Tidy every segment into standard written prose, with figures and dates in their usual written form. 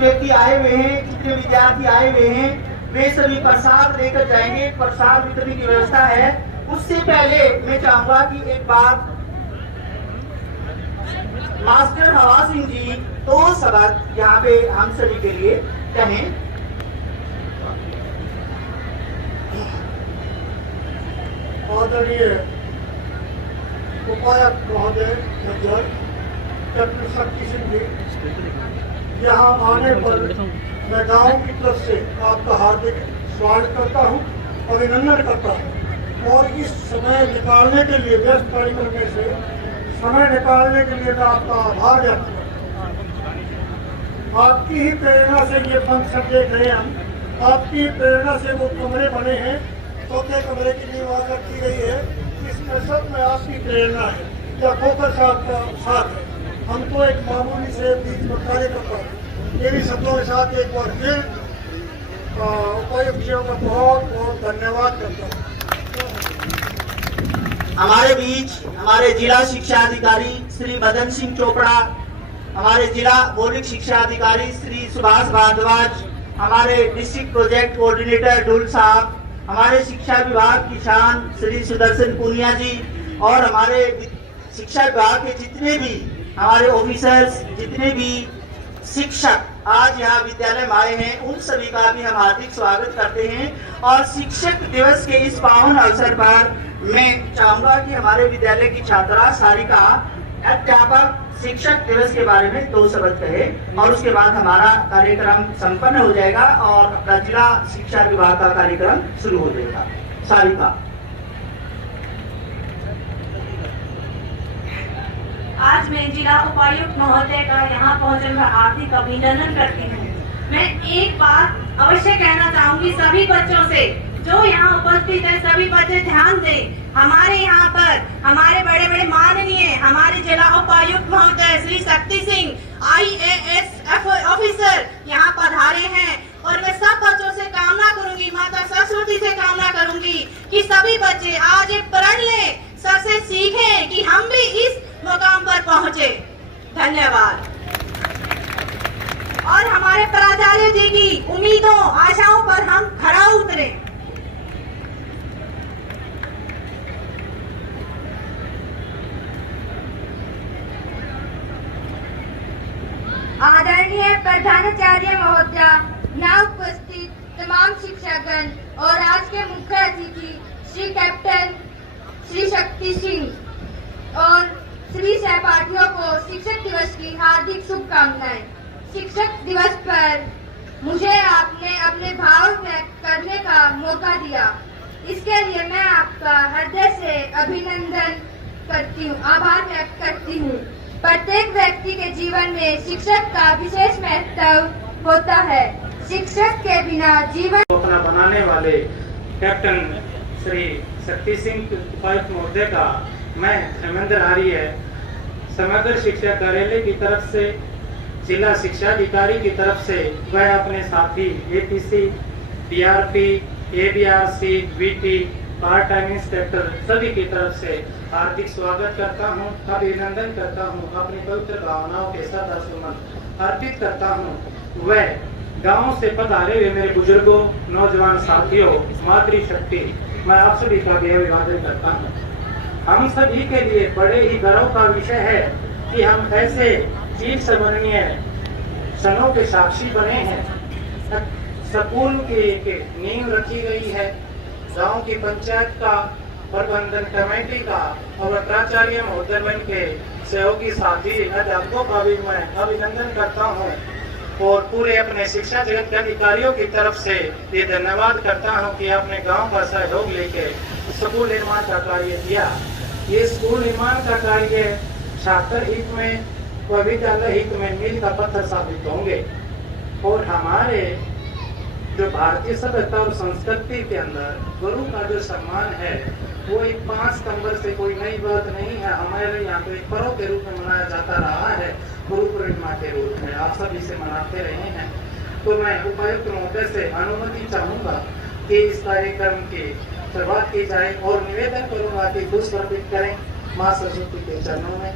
व्यक्ति आए हुए हैं, जितने विद्यार्थी आए हुए हैं, वे सभी प्रसाद लेकर जाएंगे। प्रसाद वितरण की व्यवस्था है। उससे पहले मैं चाहूंगा कि एक बार मास्टर हवा सिंह जी 2 शब्द यहाँ पे हम सभी के लिए कहें। आदरणीय उपायुक्त महोदय डॉक्टर शक्ति सिंह जी, यहाँ आने पर मैं गांव की तरफ से आपका हार्दिक स्वागत करता हूँ, अभिनंदन करता हूँ और इस समय निकालने के लिए, व्यस्त कार्यक्रम में से समय निकालने के लिए मैं आपका आभार व्यक्त करता हूँ। आपकी ही प्रेरणा से ये फंक्शन देख रहे हैं हम, आपकी प्रेरणा से वो कमरे बने हैं, छोटे कमरे की नींव रखी गई है, इसमें सब में आपकी प्रेरणा है या फोकस आपका साथ है। हम तो एक मामूली से बीच में कार्य करता है। मेरी शब्दों के साथ एक बार फिर उपायुक्त जी का बहुत बहुत धन्यवाद करता हूँ। हमारे बीच हमारे जिला शिक्षा अधिकारी श्री मदन सिंह चोपड़ा, हमारे जिला मौलिक शिक्षा अधिकारी श्री सुभाष भारद्वाज, हमारे डिस्ट्रिक्ट प्रोजेक्ट कोऑर्डिनेटर डुल साहब, हमारे शिक्षा विभाग की शान श्री सुदर्शन पूनिया जी और हमारे शिक्षा विभाग के जितने भी हमारे ऑफिसर्स, जितने भी शिक्षक आज यहाँ विद्यालय में आए हैं, उन सभी का भी हम हार्दिक स्वागत करते हैं। और शिक्षक दिवस के इस पावन अवसर पर मैं चाहूंगा कि हमारे विद्यालय की छात्रा सारिका अध्यापक शिक्षक दिवस के बारे में 2 शब्द कहे और उसके बाद हमारा कार्यक्रम संपन्न हो जाएगा और अपना जिला शिक्षा विभाग का कार्यक्रम शुरू हो जाएगा। सारिका। आज मैं जिला उपायुक्त महोदय का यहाँ पहुँचने का हार्दिक अभिनंदन करती हूँ। मैं एक बात अवश्य कहना चाहूंगी सभी बच्चों से जो यहाँ उपस्थित है, सभी बच्चे ध्यान दें। हमारे यहाँ पर हमारे बड़े बड़े माननीय हमारे जिला उपायुक्त महोदय श्री शक्ति सिंह IAS ऑफिसर यहाँ पधारे हैं और मैं सब बच्चों से कामना करूंगी, माता सरस्वती से कामना करूंगी कि सभी बच्चे आज एक प्रण लें, सर से सीखें कि हम भी इस मुकाम पर पहुंचे। धन्यवाद। और हमारे प्राचार्य जी की उम्मीदों आशाओं पर हम खरा उतरें। आदरणीय प्रधानाचार्य महोदया, यहाँ उपस्थित तमाम शिक्षकगण और आज के मुख्य अतिथि श्री कैप्टन श्री शक्ति सिंह और सभी सहपाठियों को शिक्षक दिवस की हार्दिक शुभकामनाएं। शिक्षक दिवस पर मुझे आपने अपने भाव व्यक्त करने का मौका दिया, इसके लिए मैं आपका हृदय से अभिनंदन करती हूँ, आभार व्यक्त करती हूँ। प्रत्येक व्यक्ति के जीवन में शिक्षक का विशेष महत्व होता है। शिक्षक के बिना जीवन अपना बनाने वाले कैप्टन श्री शक्ति सिंह उपायुक्त महोदय का मैं धर्मेंद्र आर्य समग्र शिक्षा कार्यालय की तरफ से, जिला शिक्षा अधिकारी की तरफ से वह अपने साथी APC, DRP, ABRC, VT, part time inspector सभी की तरफ से हार्दिक स्वागत करता हूँ, अभिनंदन करता हूँ, अपनी पवित्र भावनाओं के साथ सुमन अर्पित करता हूँ। वह गांव से पधारे हुए मेरे बुजुर्गों, नौजवान साथियों, मातृशक्ति, मैं आप सभी का भी अभिवादन करता हूँ। हम सभी के लिए बड़े ही गर्व का विषय है कि हम ऐसे चीर स्मरणीय क्षणों के साक्षी बने हैं। स्कूल की नींव रखी गई है, गांव की पंचायत का प्रबंधन कमेटी का और प्राचार्य महोदय के सहयोगी साथी अध्यापकों का भी मैं अभिनंदन करता हूं और पूरे अपने शिक्षा जगत के अधिकारियों की तरफ से ये धन्यवाद करता हूं कि आपने गांव का सहयोग लेके स्कूल निर्माण का कार्य किया। ये स्कूल निर्माण का कार्य छात्र हित में व विद्यालय हित में मील का पत्थर साबित होंगे और हमारे जो भारतीय सभ्यता और संस्कृति के अंदर गुरु का जो सम्मान है वो एक 5 सितंबर से कोई नई बात नहीं है। हमारे यहाँ तो एक पर्व के रूप में मनाया जाता रहा है, गुरु पूर्णिमा के रूप में आप सभी से मनाते रहे हैं। तो मैं उपायुक्त महोदय से अनुमति चाहूंगा कि इस कार्यक्रम की शुरुआत की जाए और निवेदन करूंगा कि पुष्प अर्पित करें माँ सरस्वती के चरणों में।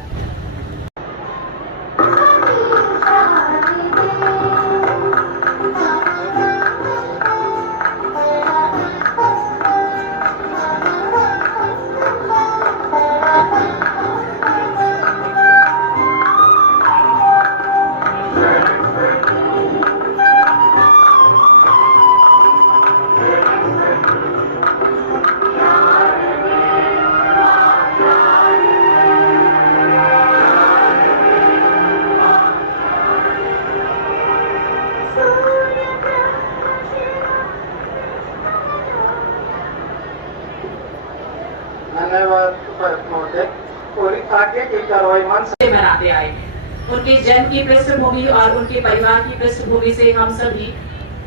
एक कार्रवाई से मनाते आए हैं। उनके जन्म की पृष्ठभूमि और उनके परिवार की पृष्ठभूमि से हम सभी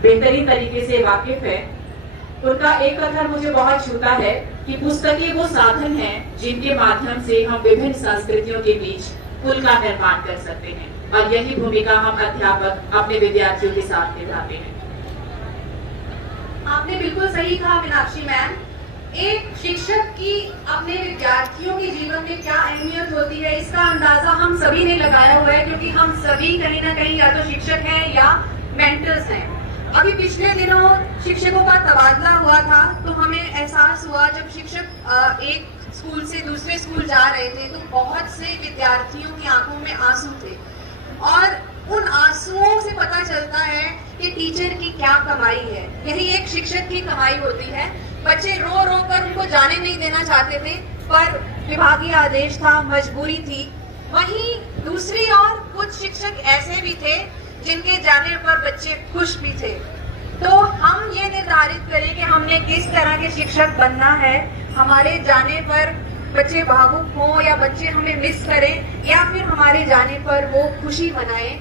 बेहतरीन तरीके से वाकिफ है। उनका एक कथन मुझे बहुत छूता है कि पुस्तकें वो साधन हैं जिनके माध्यम से हम विभिन्न संस्कृतियों के बीच पुल का निर्माण कर सकते हैं, और यही भूमिका हम अध्यापक अपने विद्यार्थियों के साथ निभाते हैं। आपने बिल्कुल सही कहा मीनाक्षी मैम। एक शिक्षक की अपने विद्यार्थियों के जीवन में क्या अहमियत होती है, इसका अंदाजा हम सभी ने लगाया हुआ है, क्योंकि हम सभी कहीं ना कहीं या तो शिक्षक हैं या मेंटर्स हैं। अभी पिछले दिनों शिक्षकों का तबादला हुआ था, तो हमें एहसास हुआ जब शिक्षक एक स्कूल से दूसरे स्कूल जा रहे थे तो बहुत से विद्यार्थियों की आंखों में आंसू थे, और उन आंसुओं से पता चलता है कि टीचर की क्या कमाई है। यही एक शिक्षक की कमाई होती है। बच्चे रो रो कर उनको जाने नहीं देना चाहते थे, पर विभागीय आदेश था, मजबूरी थी। वहीं दूसरी ओर कुछ शिक्षक ऐसे भी थे जिनके जाने पर बच्चे खुश भी थे। तो हम ये निर्धारित करें कि हमने किस तरह के शिक्षक बनना है। हमारे जाने पर बच्चे भावुक हों या बच्चे हमें मिस करें, या फिर हमारे जाने पर वो खुशी मनाएं।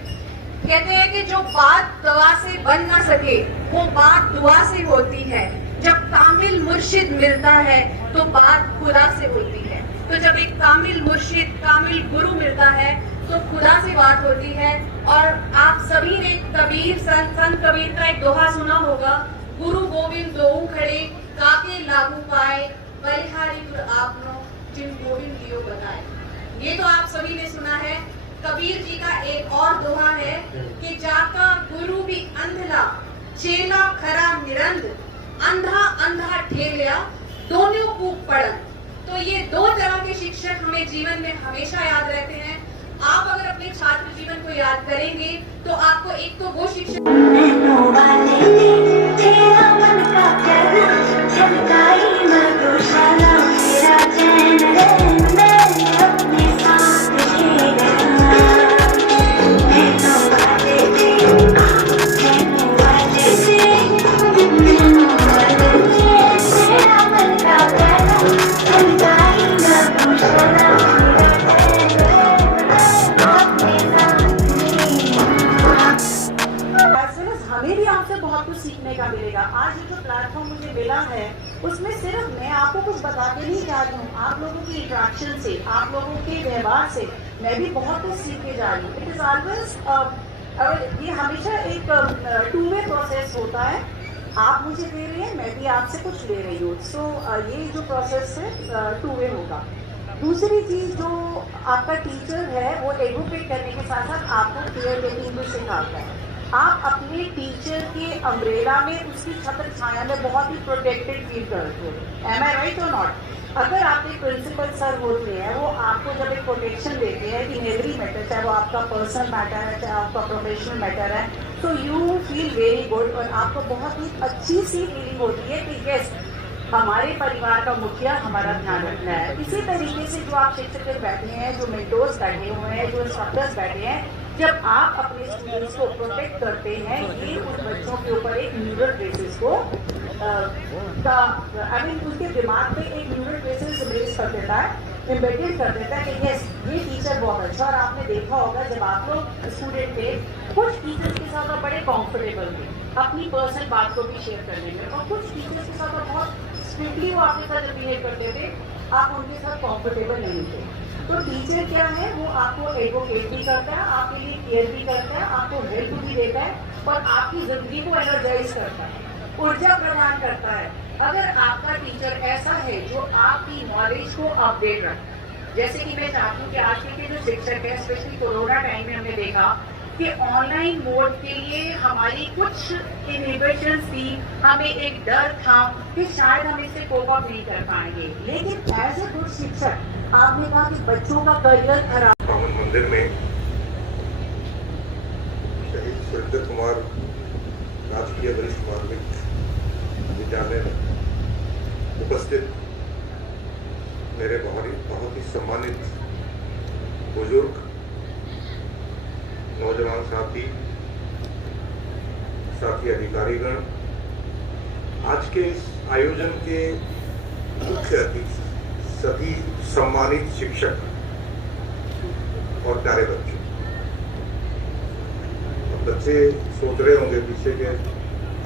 कहते हैं कि जो बात दवा से बन ना सके वो बात दुआ से होती है। जब कामिल मुर्शिद मिलता है तो बात खुदा से होती है। तो जब एक कामिल मुर्शिद, कामिल गुरु मिलता है तो खुदा से बात होती है। और आप सभी ने कबीर संत कबीर का एक दोहा सुना होगा, गुरु गोविंद दोऊ खड़े काके लागू पाए, बलिहारी गुर आपनो जिन गोविंद दियो बताए। ये तो आप सभी ने सुना है। कबीर जी का एक और दोहा है कि जाका गुरु भी अंधला, चेला खरा निरंद, अंधा अंधा ठेलिया, दोनों कूक पड़न। तो ये दो तरह के शिक्षक हमें जीवन में हमेशा याद रहते हैं। आप अगर अपने छात्र जीवन को याद करेंगे तो आपको एक तो वो शिक्षक आज जो प्लेटफॉर्म मुझे मिला है उसमें सिर्फ मैं आपको कुछ बता के नहीं जा रही हूँ, आप लोगों की इंटरेक्शन से, आप लोगों के व्यवहार से मैं भी बहुत कुछ सीख के जा रही हूँ। इट इज ऑलवेज ये हमेशा एक टू वे प्रोसेस होता है। आप मुझे दे रही हैं, मैं भी आपसे कुछ ले रही हूँ। सो ये जो प्रोसेस है टू वे होगा। दूसरी चीज़ जो आपका टीचर है वो एडवोकेट करने के साथ साथ आपको केयर टेकिंग भी सिखाता है। आप अपने टीचर के अम्ब्रेला में, उसकी छत्र छाया में बहुत ही प्रोटेक्टेड फील करते हो। एम आई राइट और नॉट? अगर आपके प्रिंसिपल सर होते हैं वो आपको जब एक प्रोटेक्शन देते हैं इन एवरी मैटर, चाहे वो आपका पर्सनल मैटर है चाहे आपका प्रोफेशनल मैटर है, तो यू फील वेरी गुड और आपको बहुत ही अच्छी सी फीलिंग होती है कि यस हमारे परिवार का मुखिया हमारा ध्यान रखना है। इसी तरीके से जो आप शिक्षक बैठे हैं, जो मेंटोर्स बैठे हुए हैं, जो इंस्ट्रक्टर्स बैठे हैं, जब आप अपने स्टूडेंट्स को प्रोटेक्ट करते हैं, ये उन बच्चों के ऊपर एक न्यूरल बेसिस को उनके दिमाग पे एक न्यूरल बेसिस इम्प्रेस कर देता है, इम्बेडेड कर देता है कि यस ये टीचर बहुत अच्छा। और आपने देखा होगा जब आप लोग स्टूडेंट थे, कुछ टीचर्स के साथ आप बड़े कॉम्फर्टेबल थे अपनी पर्सनल बात को भी शेयर करने में, और कुछ टीचर्स के साथ बहुत स्ट्रिक्टली वो आपके साथ बिहेव करते थे, आप उनके साथ कॉम्फर्टेबल नहीं थे। तो टीचर क्या है, वो आपको एडवोकेट भी करता है, आपके लिए केयर भी करता है, आपको हेल्प भी देता है और आपकी जिंदगी को एनर्जाइज करता है, ऊर्जा प्रदान करता है। अगर आपका टीचर ऐसा है जो आपकी नॉलेज को अपडेट रखता है, जैसे कि मैं चाहती हूँ कि आजकल के जो शिक्षक हैं, स्पेशली कोरोना टाइम में हमने देखा कि ऑनलाइन मोड के लिए हमारी कुछ इनहिबिशंस थी, हमें एक डर था कि शायद हम इससे कोप अप नहीं कर पाएंगे। लेकिन एज ए गुड शिक्षक आपने कहा कि बच्चों का करियर खराब। पावन मंदिर में शहीद सुरेंद्र कुमार राजकीय वरिष्ठ माध्यमिक विद्यालय में उपस्थित मेरे बहुत ही सम्मानित बुजुर्ग नौजवान साथी अधिकारीगण, आज के इस आयोजन के मुख्य अतिथि, सभी सम्मानित शिक्षक, और प्यारे बच्चों। अब बच्चे सोच रहे होंगे पीछे के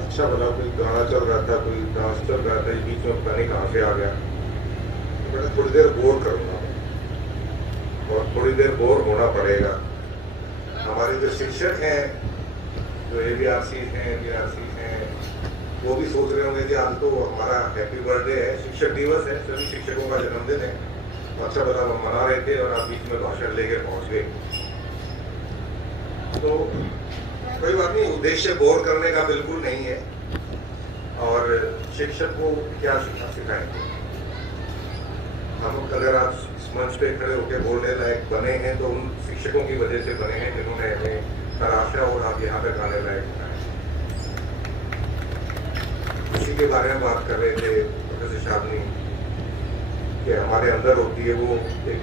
अच्छा भला कोई गाना चल रहा था, कोई डांस चल रहा था, बीच में पता नहीं कहाँ से आ गया। तो मैंने थोड़ी देर बोर करूँगा और थोड़ी देर बोर होना पड़ेगा। हमारे जो शिक्षक हैं, जो ABRC हैं, BRC हैं, वो भी सोच रहे होंगे कि आज तो हमारा हैप्पी बर्थडे है, शिक्षक दिवस है, सभी शिक्षकों का जन्मदिन है, अच्छा भला हम मना रहे थे और आप बीच में भाषण लेके पहुंच गए। तो कोई बात नहीं, उद्देश्य बोर करने का बिल्कुल नहीं है। और शिक्षक को क्या शिक्षा सिखाएंगे हम? अगर आप मंच पे खड़े होकर बोलने लायक बने हैं तो उन शिक्षकों की वजह से बने हैं जिन्होंने हमें तराशा और आप यहाँ तक आने लायक बनाए। उसी के बारे में बात कर रहे थे प्रोफेसर शादनी कि हमारे अंदर होती है वो एक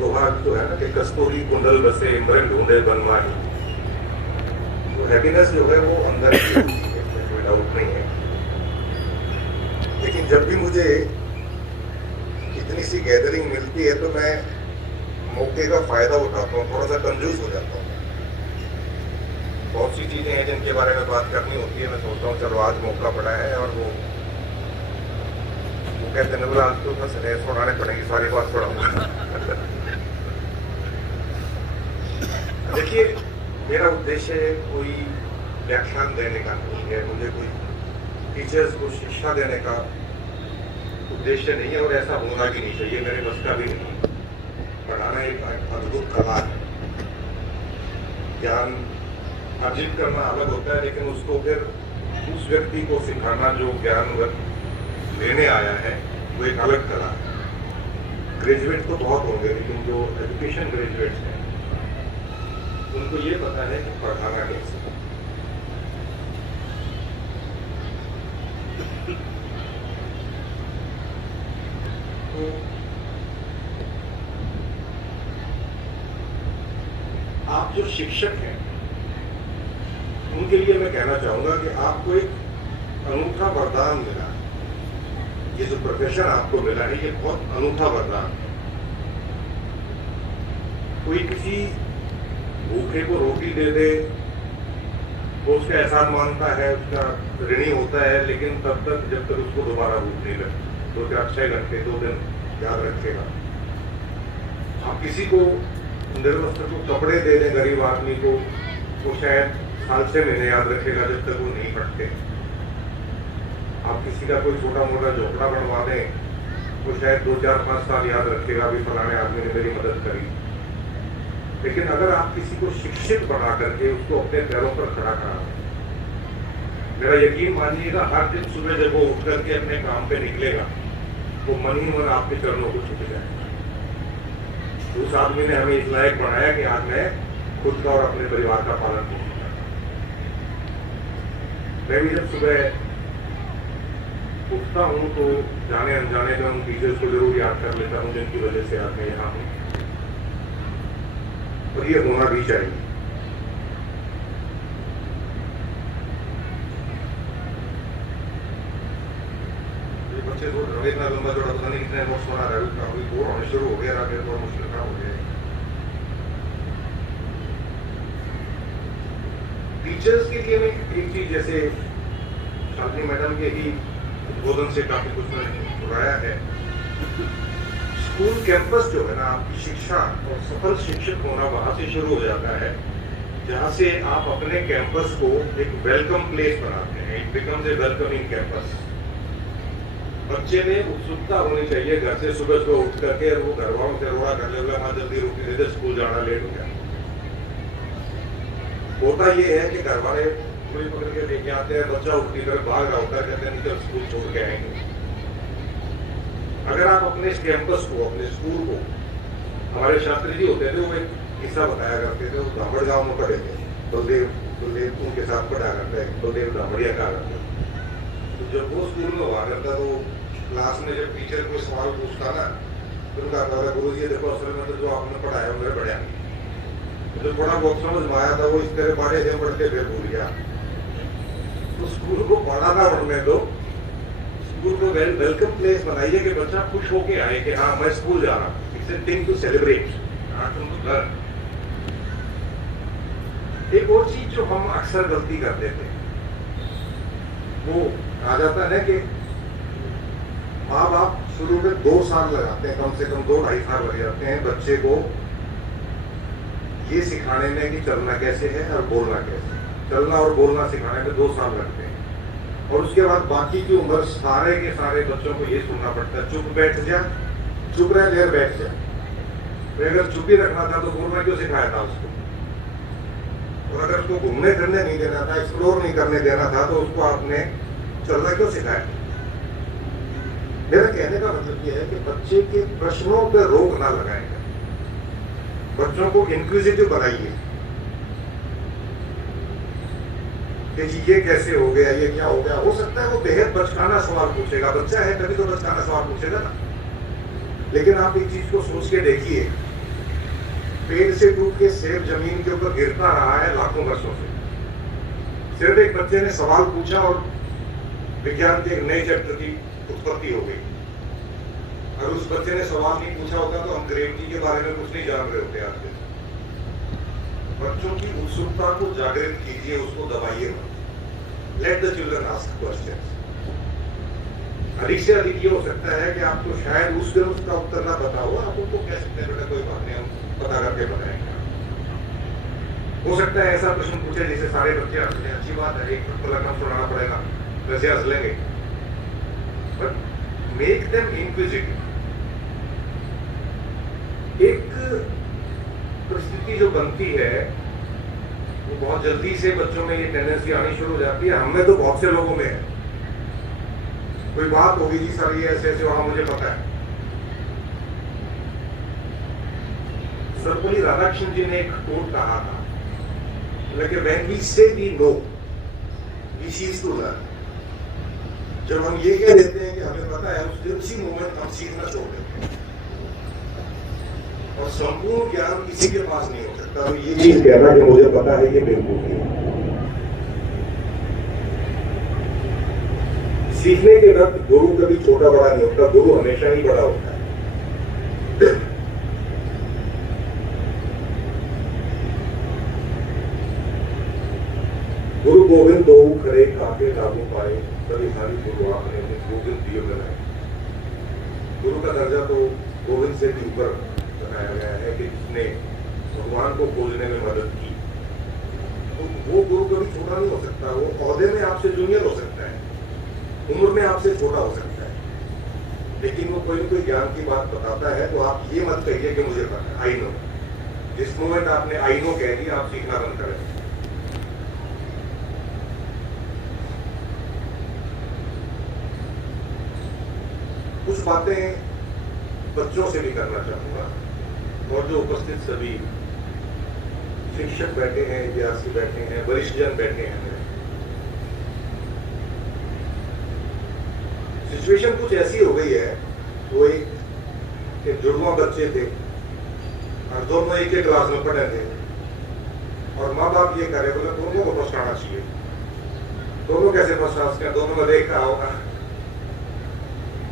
दोहा जो है ना कि कस्तूरी कुंडल बसे इमरन ढूंढे बनवाही। तो हैप्पीनेस जो है वो अंदर ही होती है, कोई डाउट नहीं है। लेकिन जब भी मुझे इतनी सी गैदरिंग मिलती है तो मैं मौके का फायदा उठाता हूँ, थोड़ा सा कंजूस हो जाता हूँ। बहुत सी चीजें हैं जिनके बारे में बात करनी होती है, मैं सोचता हूँ चलो आज मौका पड़ा है। और वो कहते हैं बोला आज तो बस रेस उड़ाने पड़ेगी, सारी बात पढ़ाऊंगा। देखिए, मेरा उद्देश्य कोई व्याख्यान देने का नहीं है, मुझे कोई टीचर्स को शिक्षा देने का उद्देश्य नहीं है और ऐसा होना भी नहीं चाहिए, मेरे बस का भी नहीं। पढ़ाना एक अद्भुत कला है, ज्ञान अर्जित करना अलग होता है, लेकिन उसको फिर उस व्यक्ति को सिखाना जो ज्ञान लेने आया है वो एक अलग कला है। ग्रेजुएट तो बहुत होंगे, लेकिन जो एजुकेशन ग्रेजुएट्स हैं उनको ये पता है कि पढ़ाना कैसे। तो आप जो शिक्षक हैं उनके लिए मैं कहना चाहूंगा कि आपको एक अनूठा वरदान मिला। ये जो प्रोफेशन आपको मिला है ये बहुत अनूठा वरदान है। कोई किसी भूखे को रोटी दे दे वो उसका एहसान मानता है, उसका ऋणी होता है, लेकिन तब तक जब तक उसको दोबारा भूख नहीं लगती, 2-4-6 घंटे 2 दिन याद रखेगा। आप किसी को निर्वस्त्र को कपड़े दे दें गरीब आदमी को, वो शायद साल से महीने याद रखेगा जब तक वो नहीं पढ़ते। आप किसी का कोई छोटा मोटा झोपड़ा बनवा दें, वो शायद 2-4-5 साल याद रखेगा, अभी फलाने आदमी ने मेरी मदद करी। लेकिन अगर आप किसी को शिक्षित बना करके उसको अपने पैरों पर खड़ा करा, मेरा यकीन मानिएगा हर दिन सुबह जब वो उठ करके अपने काम पे निकलेगा वो मन ही मन आपके चरणों को छूट जाएगा। उस आदमी ने हमें इस लायक बनाया कि आज मैं खुद का और अपने परिवार का पालन करूँ। मैं भी जब सुबह उठता हूँ तो जाने अनजाने में उन टीचर्स को जरूर याद कर लेता हूँ जिनकी वजह से आज मैं यहाँ हूँ, और ये होना भी चाहिए। ये बच्चे को इतना लंबा जोड़ा पता नहीं कितने नोट्स बना रहे हैं, अभी बोर होने शुरू हो गया ना, फिर बहुत मुश्किल काम हो गया। टीचर्स के लिए एक चीज जैसे शालिनी मैडम के ही उद्बोधन से काफी कुछ मैंने सुनाया है। स्कूल कैंपस जो है ना, आपकी शिक्षा और सफल शिक्षक होना वहां से शुरू हो जाता है जहां से आप अपने कैंपस को एक वेलकम प्लेस बनाते हैं। It becomes a welcoming campus. बच्चे में उत्सुकता होनी चाहिए घर से सुबह सुबह उठ करके, और वो घर वालों से रोड़ा कर ले, माँ जल्दी रोटी दे दे, स्कूल जाना लेट हो गया। होता ये है कि घर वाले पूरी पकड़ के लेके आते हैं, बच्चा उठती तरफ भाग रहा होता है, कहते हैं नहीं स्कूल छोड़ के आएंगे। अगर आप अपने कैंपस को, अपने स्कूल को, हमारे शास्त्री जी होते थे वो एक किस्सा बताया करते थे, वो ब्राह्मण गाँव में पढ़े थे, बलदेव उनके साथ पढ़ा करता है, बलदेव ब्राह्मणिया कहा करते। तो जब वो स्कूल में हुआ करता तो क्लास में जब टीचर कोई सवाल पूछता ना तो उनका कहता था गुरु जी देखो असल में तो जो आपने पढ़ाया मेरे बढ़िया, जो थोड़ा बहुत समझ में आया था वो इस तरह पढ़े थे, पढ़ते फिर भूल गया। तो स्कूल को पढ़ाना पढ़ने दो, स्कूल को वेलकम प्लेस बनाइए कि बच्चा खुश होके आए कि हाँ मैं स्कूल जा रहा हूँ। It's a thing to celebrate, not to learn. एक और चीज जो हम अक्सर गलती करते थे, वो आ जाता है कि माँ बाप शुरू में 2 साल लगाते हैं, कम से कम 2-2.5 साल लग जाते हैं बच्चे को ये सिखाने में कि चलना कैसे है और बोलना कैसे। चलना और बोलना सिखाने में 2 साल लगते हैं और उसके बाद बाकी की उम्र सारे के सारे बच्चों को ये सुनना पड़ता है, चुप बैठ जा, चुप रह, देर बैठ जा। तो अगर चुप ही रखना था तो बोलना क्यों सिखाया था उसको? और अगर उसको घूमने फिरने नहीं देना था, एक्सप्लोर नहीं करने देना था, तो उसको आपने चलना क्यों सिखाया? मेरा कहने का मतलब यह है कि बच्चे के प्रश्नों पर रोक ना लगाएगा, बच्चों को इंक्विजिटिव बनाइए कि जी ये कैसे हो गया, ये क्या हो गया। हो सकता है वो बेहद बचकाना सवाल पूछेगा, बच्चा है तभी तो बचकाना सवाल पूछेगा ना। लेकिन आप एक चीज को सोच के देखिए, पेड़ से टूट के सेब जमीन के ऊपर गिरता रहा है लाखों वर्षों से। सिर्फ एक बच्चे ने सवाल पूछा और विज्ञान के एक नए चैप्टर की उत्पत्ति हो गई। अगर उस बच्चे ने सवाल नहीं पूछा होता तो हम ग्रेविटी के बारे में कुछ नहीं जान रहे होते आज के। बच्चों की उत्सुकता को जागृत कीजिए, उसको दबाइए मत। Let the children ask questions. अधिक से अधिक ये हो सकता है कि आपको शायद उस दिन उसका उत्तर ना पता हो, आप उनको कह सकते हैं बेटा कोई बात नहीं, हम पता करके बताएंगे। हो सकता है ऐसा प्रश्न पूछे जिसे सारे बच्चे हंस लें, अच्छी बात है, एक रकम सुनाना पड़ेगा, वैसे हंस लेंगे। But make them inquisitive. एक परिस्थिति जो बनती है वो बहुत जल्दी से बच्चों में ये टेंडेंसी आनी शुरू हो जाती है, हमें तो बहुत से लोगों में है। कोई बात होगी जी सर ये ऐसे ऐसे वहां मुझे पता है। सर्वपल्ली राधाकृष्णन जी ने एक कोट कहा था, लेकिन when we say we know, we cease to learn। जब हम ये कह देते हैं कि हमें पता है, उसी मोमेंट हम सीखना छोड़ देते हैं। और संपूर्ण ज्ञान किसी के पास नहीं हो सकता। तो ये चीज कहना कि मुझे पता है, ये बेवकूफी है। सीखने के वक्त गुरु कभी छोटा बड़ा नहीं होता, गुरु हमेशा ही बड़ा होता है। गुरु गोविंद दो खरे काके लागू पाए, तभी सारी गुरु आपने गोविंद दियो बनाए। गुरु का दर्जा तो गोविंद से भी ऊपर बनाया गया है कि जिसने भगवान को खोजने में मदद की। तो वो गुरु कभी छोटा नहीं हो सकता। वो पौधे में आपसे जूनियर हो सकता है, उम्र में आपसे छोटा हो सकता है, लेकिन वो कोई कोई ज्ञान की बात बताता है तो आप ये मत कहिए कि मुझे पता है, आई नो। जिस मोमेंट आपने आई नो कह दिया, आप सीखना बंद करें। कुछ बातें बच्चों से भी करना चाहूंगा, और जो उपस्थित सभी शिक्षक बैठे हैं, विद्यार्थी बैठे हैं, वरिष्ठ जन बैठे हैं। सिचुएशन कुछ ऐसी हो गई है, वो एक जुड़वा बच्चे थे और दोनों एक ही क्लास में पढ़े थे, और माँ बाप ये करे बोले दोनों को फर्स्ट आना चाहिए। दोनों कैसे फर्स्ट आ सकते हैं, दोनों में देख रहा होगा।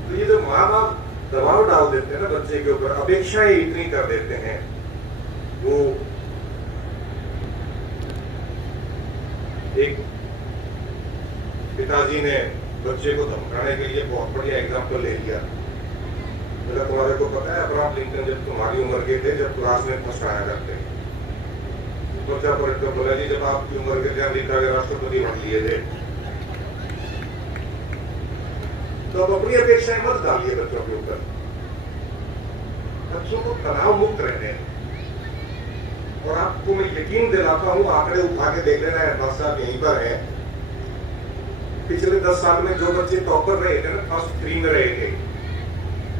तो ये जो माँ बाप दबाव डाल देते हैं ना बच्चे के ऊपर, अपेक्षाएं इतनी कर देते हैं, वो एक पिताजी ने बच्चे को धमकाने के लिए बहुत बढ़िया एग्जाम्पल ले लिया। बोला तुम्हारे को पता है अब्राहम लिंकन जब तुम्हारी उम्र के थे, जब क्लास में फर्स्ट आया करते, बच्चा पलट कर बोला जी जब आपकी उम्र के थे अमेरिका के राष्ट्रपति बन लिए थे। तो अब अपनी अपेक्षाएं मत डालिए बच्चों के ऊपर। बच्चों को तनाव मुक्त रहने हैं। और आपको मैं यकीन दिलाता हूं, आंकड़े उठा के देख लेना है, हेडमास्टर साहब यहीं पर है। पिछले 10 साल में जो बच्चे टॉपर रहे थे ना, फर्स्ट 3 में रहे थे,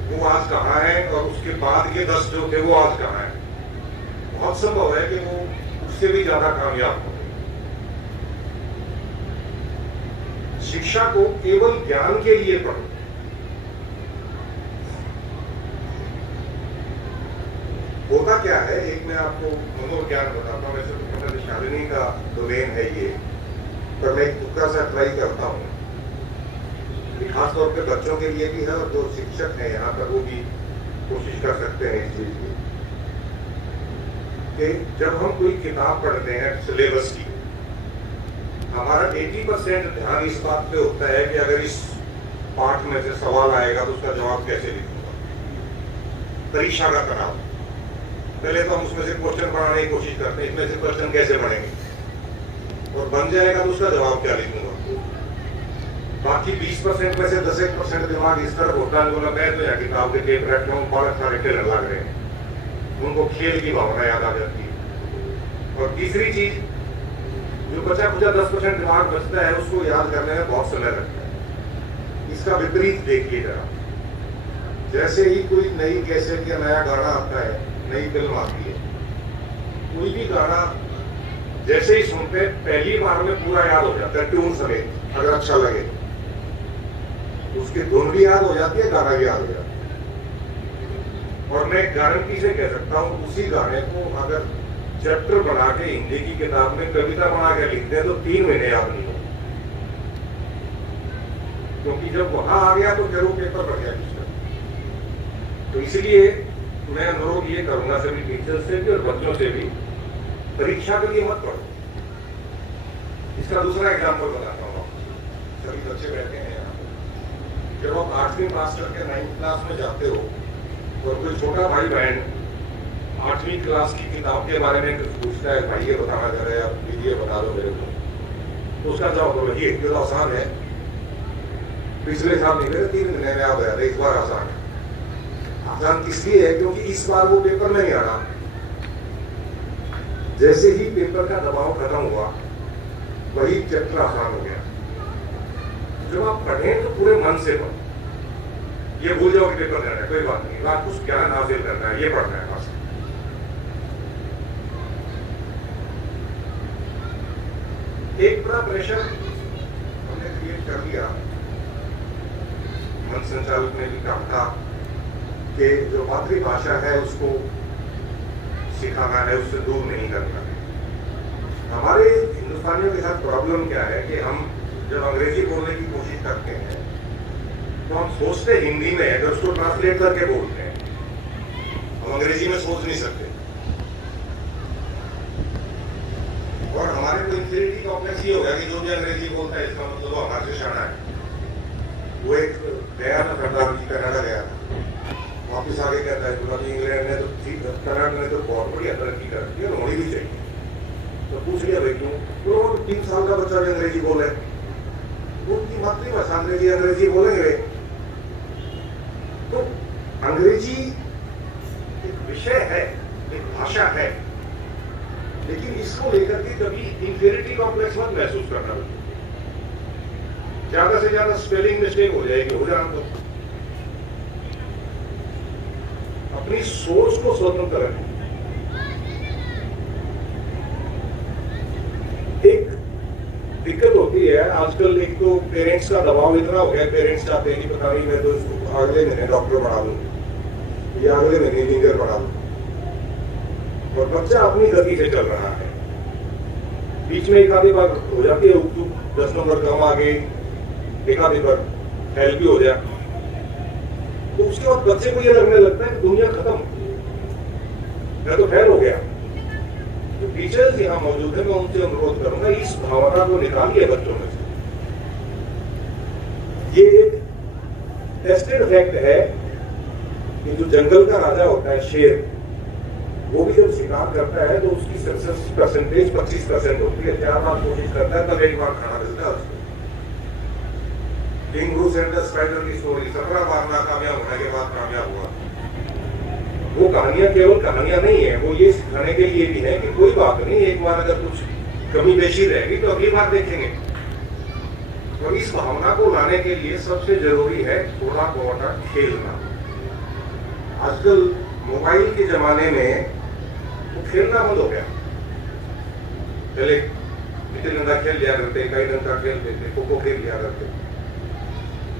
वो आज कहाँ है, और उसके बाद के 10 जो थे वो आज कहाँ है। बहुत संभव है कि वो उससे भी ज्यादा कामयाब हो। शिक्षा को केवल ज्ञान के लिए पढ़ो। होता क्या है, एक मैं आपको मनोविज्ञान बताता हूँ। वैसे तो प्रोफेसर शालिनी का डोमेन है ये, पर मैं एक तुक्का सा ट्राई करता हूँ। खासतौर पे बच्चों के लिए भी है, और जो शिक्षक हैं यहाँ पर वो भी कोशिश कर सकते हैं इस चीज की। कि जब हम कोई किताब पढ़ते हैं सिलेबस की, हमारा 80% ध्यान इस बात पे होता है कि अगर इस पाठ में से सवाल आएगा तो उसका जवाब कैसे लिखूंगा। परीक्षा का तनाव, पहले तो हम उसमें से क्वेश्चन बनाने की कोशिश करते हैं, इसमें से क्वेश्चन कैसे बनेंगे, और बन जाएगा तो उसका जवाब क्या लिखूंगा। बाकी 20% में से 10% दिमाग इस तरफ होता है, बोला मैं तो यहाँ किताब के टेप रख रहा हूँ, बहुत सारे टेलर लग रहे हैं, उनको खेल की भावना याद आ जाती है। और तीसरी चीज, जो बचा कुचा 10% दिमाग बचता है, उसको याद करने में बहुत समय लगता है। इसका विपरीत देखिए जरा, जैसे ही कोई नई कैसेट या नया गाना आता है, नई फिल्म आती है, कोई भी गाना जैसे ही सुनते पहली बार में पूरा याद हो जाता है, ट्यून समेत, अगर अच्छा लगे उसकी धुन भी याद हो जाती है, गाना भी याद हो जाता है। और मैं गारंटी से कह सकता हूँ, उसी गाने को अगर चैप्टर बना के हिंदी की किताब में कविता बना के लिखते हैं तो 3 महीने याद नहीं होगा, क्योंकि जब वहां आ गया तो फिर वो पेपर बढ़ गया किसका। तो इसलिए मैं अनुरोध ये करूंगा सभी टीचर्स से भी और बच्चों से भी, परीक्षा के लिए मत पढ़ो। इसका दूसरा एग्जाम्पल बताता हूँ। सभी बच्चे बैठे हैं यहाँ पर, जब आप 8वीं पास करके 9th क्लास में जाते हो और कोई छोटा भाई बहन 8वीं क्लास की किताब के बारे में पूछता है, भाई ये बताना चाह रहे हैं, ये बता दो मेरे को, तो उसका जवाब बोलो ये तो आसान है, पिछले साल नहीं मेरे 3 महीने में याद आया था, इस बार आसान है। आसान इसलिए है क्योंकि इस बार वो पेपर में नहीं आ रहा। जैसे ही पेपर का दबाव खत्म हुआ, वही चैप्टर आसान हो गया। जब आप पढ़ें तो पूरे मन से पढ़ो, ये भूल जाओ कि पेपर देना है, कोई बात नहीं, बात कुछ ज्ञान हासिल करना है, ये पढ़ना है बस। एक बड़ा प्रेशर हमने क्रिएट कर दिया, मंच संचालक ने भी कहा था कि जो मातृभाषा है उसको सिखाना है, उससे दूर नहीं करना है। हमारे हिंदुस्तानियों के साथ प्रॉब्लम क्या है कि हम जब अंग्रेजी बोलने की कोशिश करते हैं तो हम सोचते हिंदी में है, जब उसको ट्रांसलेट करके बोलते हैं, हम अंग्रेजी में सोच नहीं सकते। और हमारे को इंफीरियरिटी कॉम्प्लेक्स ये हो गया कि जो भी अंग्रेजी बोलता है इसका मतलब वो हमारे से शाना है। वो एक गया था सरदार जी, कनाडा गया था, वापिस आगे कहता है बोला कि इंग्लैंड ने तो ठीक, कनाडा ने तो बहुत बढ़िया तरक्की कर दी है, होनी भी चाहिए। तो पूछ लिया भाई क्यों, तो 3 साल का बच्चा भी अंग्रेजी बोले, उनकी मातृभाषा अंग्रेजी, अंग्रेजी बोलेंगे। तो अंग्रेजी एक विषय है, एक भाषा है, लेकिन इसको लेकर के कभी इंफीरियरिटी कॉम्प्लेक्स मत महसूस करना। ज्यादा से ज्यादा स्पेलिंग मिस्टेक हो जाएगी, हो जाना तो अपनी सोच को स्वतंत्र रखें। एक दिक्कत होती है आजकल, एक तो पेरेंट्स का दबाव इतना हो गया, पेरेंट्स चाहते हैं कि पता नहीं मैं तो अगले महीने डॉक्टर बना दूं या अगले महीने इंजीनियर बना दूं, और बच्चा अपनी गति से चल रहा है। बीच में एक आधी बार हो जाती है 10 नंबर कम आ गई, एक आधी बार फेल भी हो जाए, तो उसके बाद बच्चे को ये लगने लगता है कि दुनिया खत्म, मैं तो फेल हो गया। तो टीचर्स यहाँ मौजूद है, मैं उनसे अनुरोध करूंगा इस भावना को निकालिए बच्चों में से। ये एक टेस्टेड फैक्ट है कि जो जंगल का राजा होता है शेर, वो भी जब शिकार करता है तो उसकी सक्सेस परसेंटेज 25% होती है। 4 बार कोशिश करता है तब 1 बार खाना मिलता है उसको। King Bruce and the spider की स्टोरी 17 बार नाकामयाब होने के बाद कामयाब हुआ। वो कहानियां केवल कहानियां नहीं है, वो ये सिखाने के लिए भी है कि कोई बात नहीं, एक बार अगर कुछ कमी पेशी रहेगी तो अगली बार देखेंगे। और इस भावना को लाने के लिए सबसे जरूरी है थोड़ा बहुत खेलना। आजकल मोबाइल के जमाने में वो खेलना बंद हो गया। पहले गिल्ली डंडा खेल लिया करते, कई रंग का खेलते थे, खो खो खेल लिया करते।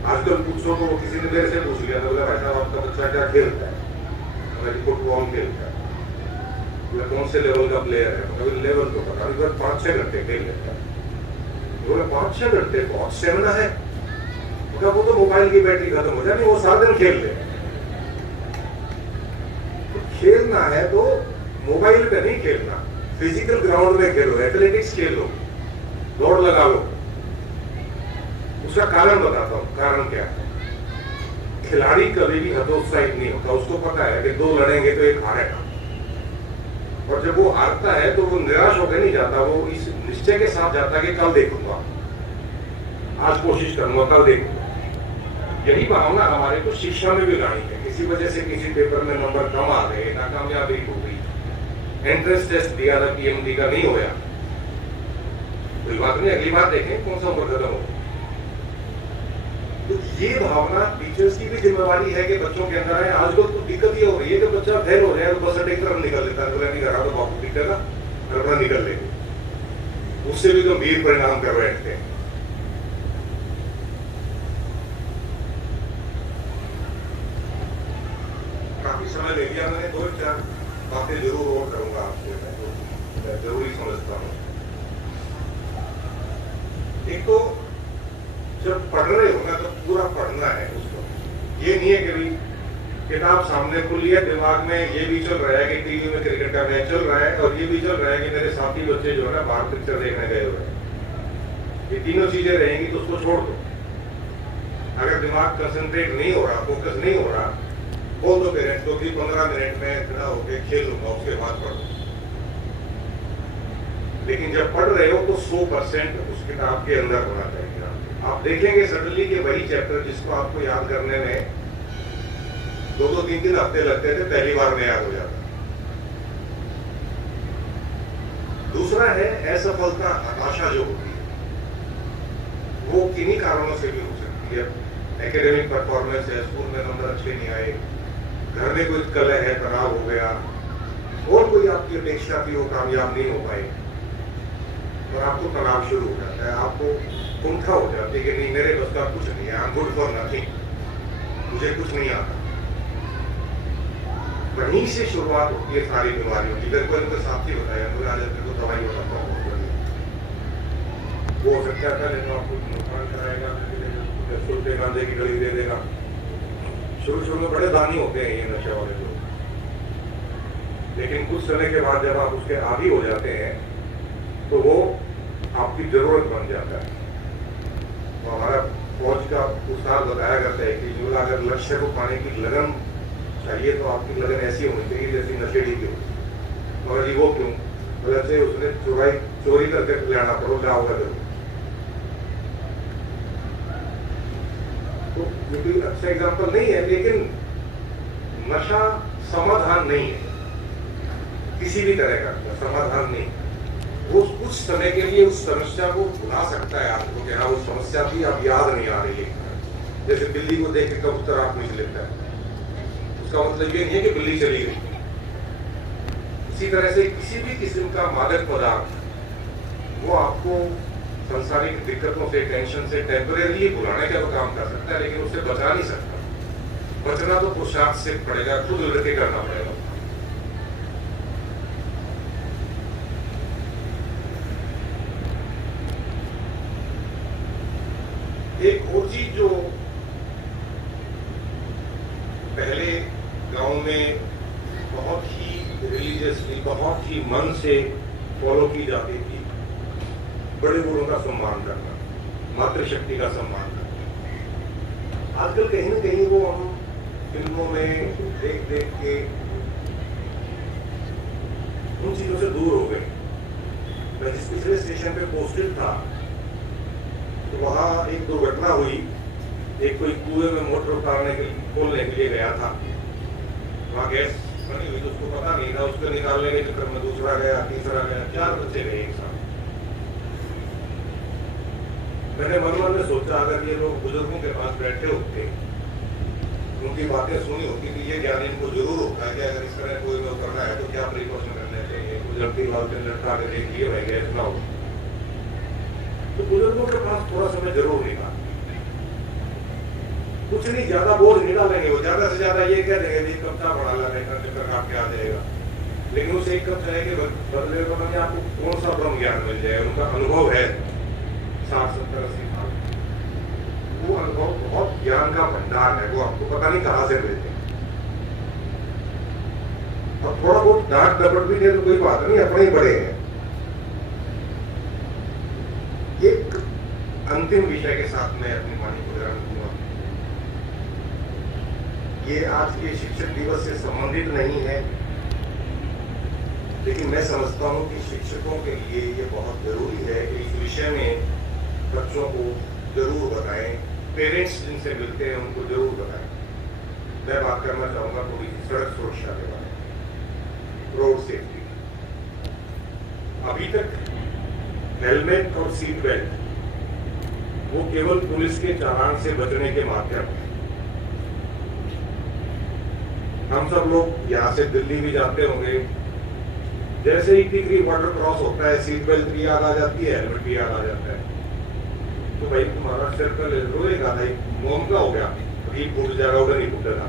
आजकल पूछो तो किसी ने मेरे से पूछ लिया था, बोला भाई साहब आपका बच्चा क्या खेलता है? फुटबॉल खेलता है। बोला कौन से लेवल का प्लेयर है? लेवल तो पता नहीं, 5-6 घंटे खेल लेता है। बोला 5-6 घंटे बहुत स्टेमिना है। वो तो मोबाइल की बैटरी खत्म हो जाए, वो सारा दिन खेल ले। तो खेलना है तो मोबाइल पे नहीं खेलना, फिजिकल ग्राउंड में खेलो, एथलेटिक्स खेलो, दौड़ लगा लो। उसका कारण बताता हूं, कारण क्या है। खिलाड़ी कभी भी हतोत्साहित नहीं होता, उसको पता है कि 2 लड़ेंगे तो एक हारेगा, और जब वो हारता है तो वो निराश होकर नहीं जाता, वो इस निश्चय के साथ जाता है कि कल देखूंगा, आज कोशिश करूंगा, कल देखूंगा। यही भावना हमारे को शिक्षा में भी लानी है। किसी वजह से किसी पेपर में नंबर कम आ गए, नाकामयाबी हो गई, एंट्रेंस टेस्ट दिया था, पीएमडी का नहीं होया, कोई बात नहीं, अगली बार देखें कौन सा उम्र खत्म हो। तो ये भावना टीचर्स की भी जिम्मेवारी है कि बच्चों के अंदर है। आजकल तो दिक्कत ये हो रही है कि बच्चा फेल हो रहा है तो बस एक तरफ निकल लेता है, बोला नहीं करा तो बापू दिक्कत है, अपना निकल लेंगे, उससे भी गंभीर परिणाम कर बैठते हैं। काफी समय ले लिया मैंने, 2-4 बातें जरूर और करूंगा आपसे, मैं जरूरी समझता हूँ। एक तो जब पढ़ रहे हो ना तो पूरा पढ़ना है उसको, ये नहीं है कि भाई किताब सामने खुली है, दिमाग में ये भी चल रहा है कि टीवी में क्रिकेट का मैच चल रहा है, और ये भी चल रहा है कि मेरे साथी बच्चे जो है ना बाहर पिक्चर देखने गए हुए हैं। ये तीनों चीजें रहेंगी तो उसको छोड़ दो। अगर दिमाग कंसंट्रेट नहीं हो रहा, फोकस नहीं हो रहा, बोल दो पेरेंट्स को कि 15 मिनट में खड़ा होकर खेल लूंगा, उसके बाद पढ़ लो। लेकिन जब पढ़ रहे हो तो 100% उस किताब के अंदर होना चाहिए। आप देखेंगे सडनली कि वही चैप्टर जिसको आपको याद करने में 2-2, 3-3 हफ्ते लगते थे, पहली बार में याद हो जाता। दूसरा है असफलता, हताशा जो होती है, वो किन्हीं कारणों से भी हो सकती है। एकेडमिक परफॉर्मेंस है, स्कूल में नंबर अच्छे नहीं आए, घर में कोई कलह है, तनाव हो गया, और कोई आपकी अपेक्षा थी वो कामयाब नहीं हो पाई, और आपको तनाव शुरू हो जाता है, आपको कुंठा हो जाती है कि नहीं मेरे बस का कुछ नहीं है, I am good for nothing, मुझे कुछ नहीं आता। वहीं से शुरुआत होती है सारी बीमारियों की। मेरे को इनके साथी बताया, मुझे आज अपने को दवाई बताता हूँ, वो हो सकता था लेकिन आपको नुकसान कराएगा, सुलते गांधे की गली दे देगा। शुरू में बड़े दानी होते हैं ये नशे वाले लोग, लेकिन कुछ समय के बाद जब आप उसके आदी हो जाते हैं तो वो आपकी जरूरत बन जाता है। तो हमारा फौज का उस्ताद बताया करता है कि जो अगर लक्ष्य को पाने की लगन चाहिए तो आपकी लगन ऐसी होनी चाहिए जैसी नशेड़ी की हो। और जी वो क्यों, मतलब से उसने चोरी करके लाना पड़ो, जाओगा जरूर। तो ये कोई अच्छा एग्जाम्पल नहीं है, लेकिन नशा समाधान नहीं है, किसी भी तरह का समाधान नहीं। वो कुछ समय के लिए उस समस्या को भुला सकता है आपको कि हाँ वो समस्या थी, अब याद नहीं आ रही है। जैसे बिल्ली को देख के कबूतर आप नहीं लेता है, उसका मतलब ये नहीं है कि बिल्ली चली गई। इसी तरह से किसी भी किस्म का मादक पदार्थ वो आपको सांसारिक दिक्कतों से, टेंशन से टेम्परेरी भुलाने का तो काम कर सकता है, लेकिन उससे बचा नहीं सकता। बचना तो पुरुषार्थ से पड़ेगा, खुद लड़के करना पड़ेगा। एक और चीज जो पहले गांव में बहुत ही रिलीजियसली, बहुत ही मन से फॉलो की जाती थी, बड़े बूढ़ों का सम्मान करना, मातृशक्ति का सम्मान करना। आजकल कहीं ना कहीं वो हम फिल्मों में देख देख के उन चीजों से दूर हो गए। मैं जिस पिछले स्टेशन पे पोस्टेड था तो वहां एक दुर्घटना हुई। एक कोई कुएं में मोटर उतारने के खोलने के लिए गया था, वहां गैस बनी हुई तो उसको पता नहीं था, उसको निकालने के चक्कर में दूसरा गया, तीसरा गया, 4 बच्चे गए एक साथ। मैंने मन में सोचा अगर ये लोग बुजुर्गों के पास बैठे होते, उनकी बातें सुनी होती कि ये ज्ञान इनको जरूर होता है कि अगर इस तरह कोई में उतरना है तो क्या प्रिकॉशन करने चाहिए, गुजरती वाले लड़का के देख लिए भाई गैस ना हो। तो बुजुर्गों के पास थोड़ा समय जरूर निकाल, कुछ नहीं ज्यादा बोझ निकालेंगे, वो ज्यादा से ज्यादा ये कह देंगे जी कब चाह बढ़ा लाने का चक्कर काट के आ जाएगा, लेकिन उसे एक कप चाय के बदले में आपको कौन सा ब्रह्म ज्ञान मिल जाएगा। उनका अनुभव है 60-70-80 साल, वो अनुभव बहुत ज्ञान का भंडार है, वो आपको पता नहीं कहां से मिलते। अब थोड़ा बहुत डांट डपट भी दे तो कोई बात नहीं, अपने ही बड़े हैं। एक अंतिम विषय के साथ मैं अपनी वाणी को विराम दूंगा। ये आज के शिक्षक दिवस से संबंधित नहीं है, लेकिन मैं समझता हूं कि शिक्षकों के लिए ये बहुत जरूरी है कि इस विषय में बच्चों को जरूर बताएं, पेरेंट्स जिनसे मिलते हैं उनको जरूर बताएं। मैं बात करना चाहूंगा थोड़ी सी सड़क सुरक्षा के बारे में, रोड सेफ्टी। अभी तक हेलमेट और सीट बेल्ट वो केवल पुलिस के चालान से बचने के माध्यम है। हम सब लोग यहाँ से दिल्ली भी जाते होंगे, जैसे ही टिकरी बॉर्डर क्रॉस होता है सीट बेल्ट भी याद आ जाती है, हेलमेट भी याद आ जाता है। तो भाई तुम्हारा सिर पर रोएगा भाई, मोम का हो गया, अभी फूट जाएगा, उधर नहीं फूटेगा।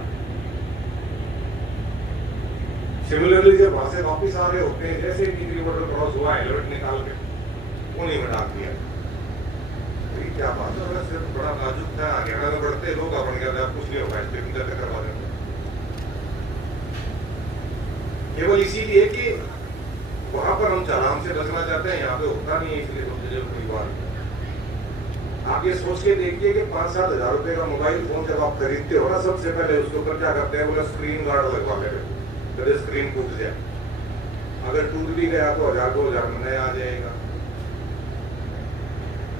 सिमिलरली जब वहां से वापिस आ रहे होते हैं, जैसे टिकरी बॉर्डर क्रॉस हुआ, हेलमेट निकाल के उन्हीं में डाल दिया। क्या बात है, सिर्फ बड़ा नाजुक था, हरियाणा में बढ़ते लोग अपन कहते हैं कुछ नहीं होगा, इसलिए करवा देंगे। केवल इसीलिए कि वहां पर हम चालान से बचना चाहते हैं, यहाँ पे होता नहीं है, इसलिए सबसे जरूरी बात। आप ये सोच के देखिए कि 5-7 हजार रुपए का मोबाइल फोन जब आप खरीदते हो ना, सबसे पहले उसके ऊपर क्या करते हैं, बोला स्क्रीन गार्ड लगवा लेते, कभी स्क्रीन टूट जाए, अगर टूट भी गया तो 1000-2000 में नया आ जाएगा।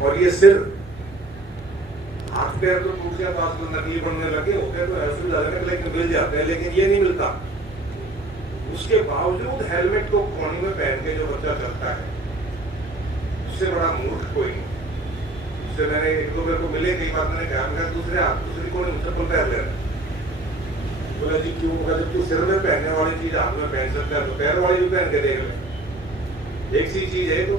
और ये सिर्फ हाथ पैर तो टूट जाए तो आजकल नकली बनने लगे होते हैं, तो ऐसे लगने लेकिन मिल जाते हैं, लेकिन ये नहीं मिलता। उसके बावजूद हेलमेट को कोहनी में पहन के जो बच्चा चलता है, उससे बड़ा मूर्ख कोई नहीं। उससे मैंने एक दो मेरे को मिले, कई बार मैंने कहा मैं दूसरे हाथ दूसरी को नहीं चप्पल पहन ले रहा। बोला जी क्यों? जब तू सिर में पहनने वाली चीज हाथ में पहन सकता है तो पैर वाली भी पहन के देख ले, एक सी चीज है। तो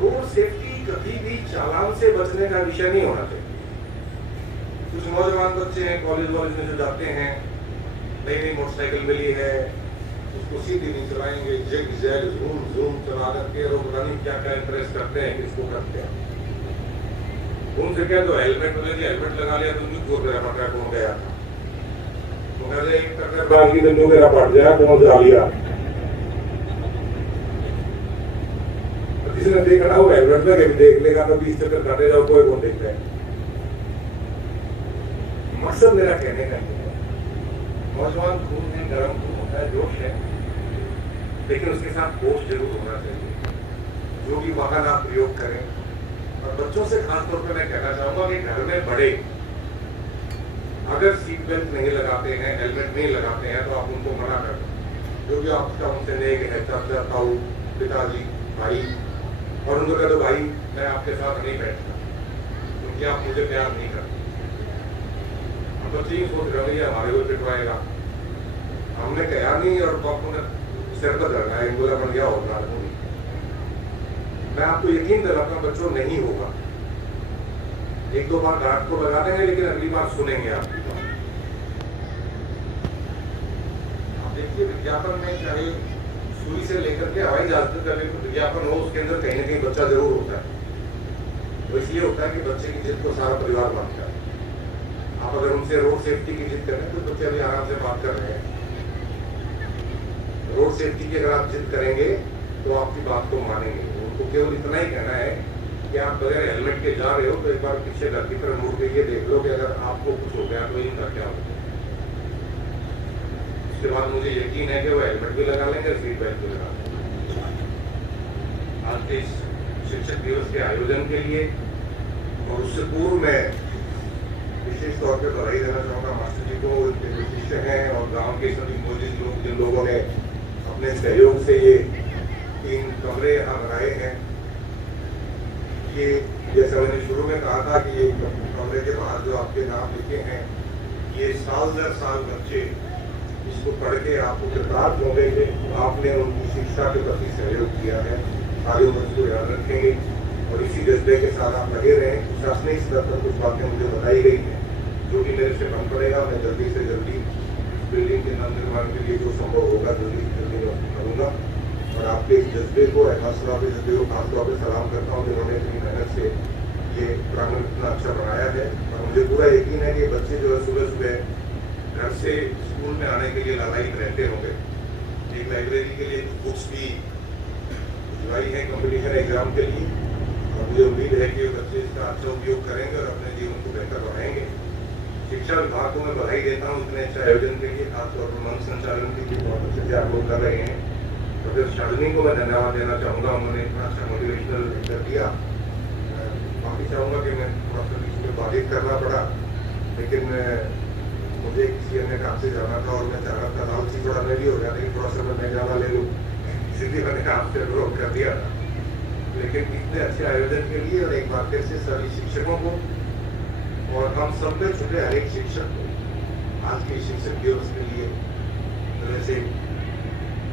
रोड सेफ्टी कभी भी चालान से बचने का विषय नहीं होना चाहिए। कुछ नौजवान बच्चे हैं कॉलेज वॉलेज में जो जाते हैं, नई नई मोटरसाइकिल मिली है, उसको सीधी नहीं चलाएंगे, जिग जैग झूम झूम चला करके लोग पता नहीं क्या क्या इंप्रेस करते हैं, किसको करते हैं। उनसे क्या तो हेलमेट वाले जी हेलमेट लगा लिया तो क्यों मेरा पटा कौन गया, तो कहते एक टक्कर बाल की तो मेरा पट गया, कौन जा लिया। किसी ने देखा ना वो हेलमेट में कभी देख लेगा तो 20 चक्कर काटे जाओ, कोई कौन देखता है। मकसद मेरा कहने का नहीं है, नौजवान खून में गर्म खून होता है, जोश है, लेकिन उसके साथ होश जरूर होना चाहिए। जो भी वाहन आप प्रयोग करें, और बच्चों से खासतौर पर मैं कहना चाहूंगा कि घर में बड़े अगर सीट बेल्ट नहीं लगाते हैं, हेलमेट नहीं लगाते हैं, तो आप उनको मना कर दो। जो भी आपका उनसे नेक है, चाचा, ताऊ, पिताजी, भाई, और उनको कह दो भाई मैं आपके साथ नहीं बैठता क्योंकि आप मुझे प्यार नहीं करते। अब बच्चे ही सोच रहे हैं हमारे को पिटवाएगा, हमने कहा नहीं और बापू ने सिर पर धरना है, बोला बन गया होगा। मैं आपको यकीन दिलाता हूँ बच्चों नहीं होगा। एक दो बार डांट को लगा देंगे, लेकिन अगली बार सुनेंगे आपकी बात। आप देखिए विज्ञापन में चाहे सुई से लेकर के हवाई जहाज तक विज्ञापन हो, उसके अंदर कहीं ना कहीं बच्चा जरूर होता है। वो इसलिए होता है कि बच्चे की जिद को सारा परिवार मानता है। आप अगर उनसे रोड सेफ्टी की जिद करें तो बच्चे अभी आराम से बात कर रहे हैं। रोड सेफ्टी की अगर आप जिद करेंगे तो आपकी बात को मानेंगे। उनको केवल इतना ही कहना है कि आप बगैर हेलमेट के जा रहे हो तो एक बार पीछे घर की तरफ मुड़ के ये देख लो कि अगर आपको कुछ हो गया तो इनका क्या होगा। उसके बाद मुझे यकीन है कि वो हेलमेट भी लगा लेंगे, सीट बेल्ट भी लगा लेंगे। आज के इस शिक्षक दिवस के आयोजन के लिए और उससे पूर्व में विशेष तौर पर बधाई देना चाहूँगा मास्टर जी को, उनके जो शिष्य हैं और गाँव के सभी मौजूद लोग जिन लोगों ने अपने सहयोग से ये 3 कमरे यहाँ बनाए हैं। ये जैसा मैंने शुरू में कहा था कि ये कमरे के बाहर जो आपके नाम लिखे हैं, ये साल दर साल बच्चे इसको पढ़ के आपको कृतार्थ होंगे कि आपने उनकी शिक्षा के प्रति सहयोग किया है। आगे उसको याद रखेंगे और इसी जज्बे के साथ आप लगे रहें। प्रशासनिक स्तर पर कुछ बातें मुझे बताई गई हैं जो कि मेरे से बन पड़ेगा। मैं जल्दी से जल्दी बिल्डिंग के नवनिर्माण के लिए जो संभव होगा जल्दी से जल्दी मैं करूँगा। और आपके इस जज्बे को, हौसला के जज्बे को खासतौर पर सलाम करता हूँ जिन्होंने अपनी मेहनत से ये प्रांगण इतना अच्छा बनाया है। और मुझे पूरा यकीन है कि बच्चे जो है सुबह सुबह घर से स्कूल में आने के लिए लालायित रहते होंगे। एक लाइब्रेरी के लिए बुक्स भी भिजवाई है कॉम्पिटिशन एग्जाम के लिए, और मुझे उम्मीद है कि बच्चे इसका अच्छा उपयोग करेंगे और अपने जीवन को बेहतर बनाएंगे। शिक्षा विभाग को मैं बधाई देता हूँ इतने अच्छे आयोजन के लिए, खासतौर पर मंच संचालन के लिए बहुत अच्छे से आप लोग कर रहे हैं। तो फिर शालिनी को मैं धन्यवाद देना चाहूँगा, उन्होंने इतना अच्छा मोटिवेशनल लेक्चर दिया। माफी चाहूँगा कि मैं थोड़ा सा बीच में बाधित करना पड़ा, लेकिन मुझे किसी अन्य काम से जाना था और मैं चाह रहा था लाल सी थोड़ा नहीं हो गया, लेकिन थोड़ा सा मैं जाना ले लूँ, इसलिए मैंने काम से अनुरोध कर दिया था। लेकिन इतने अच्छे आयोजन के लिए और एक बार फिर से सभी शिक्षकों को और हम सब में छुटे हर एक शिक्षक को आज के शिक्षक दिवस के लिए तरह से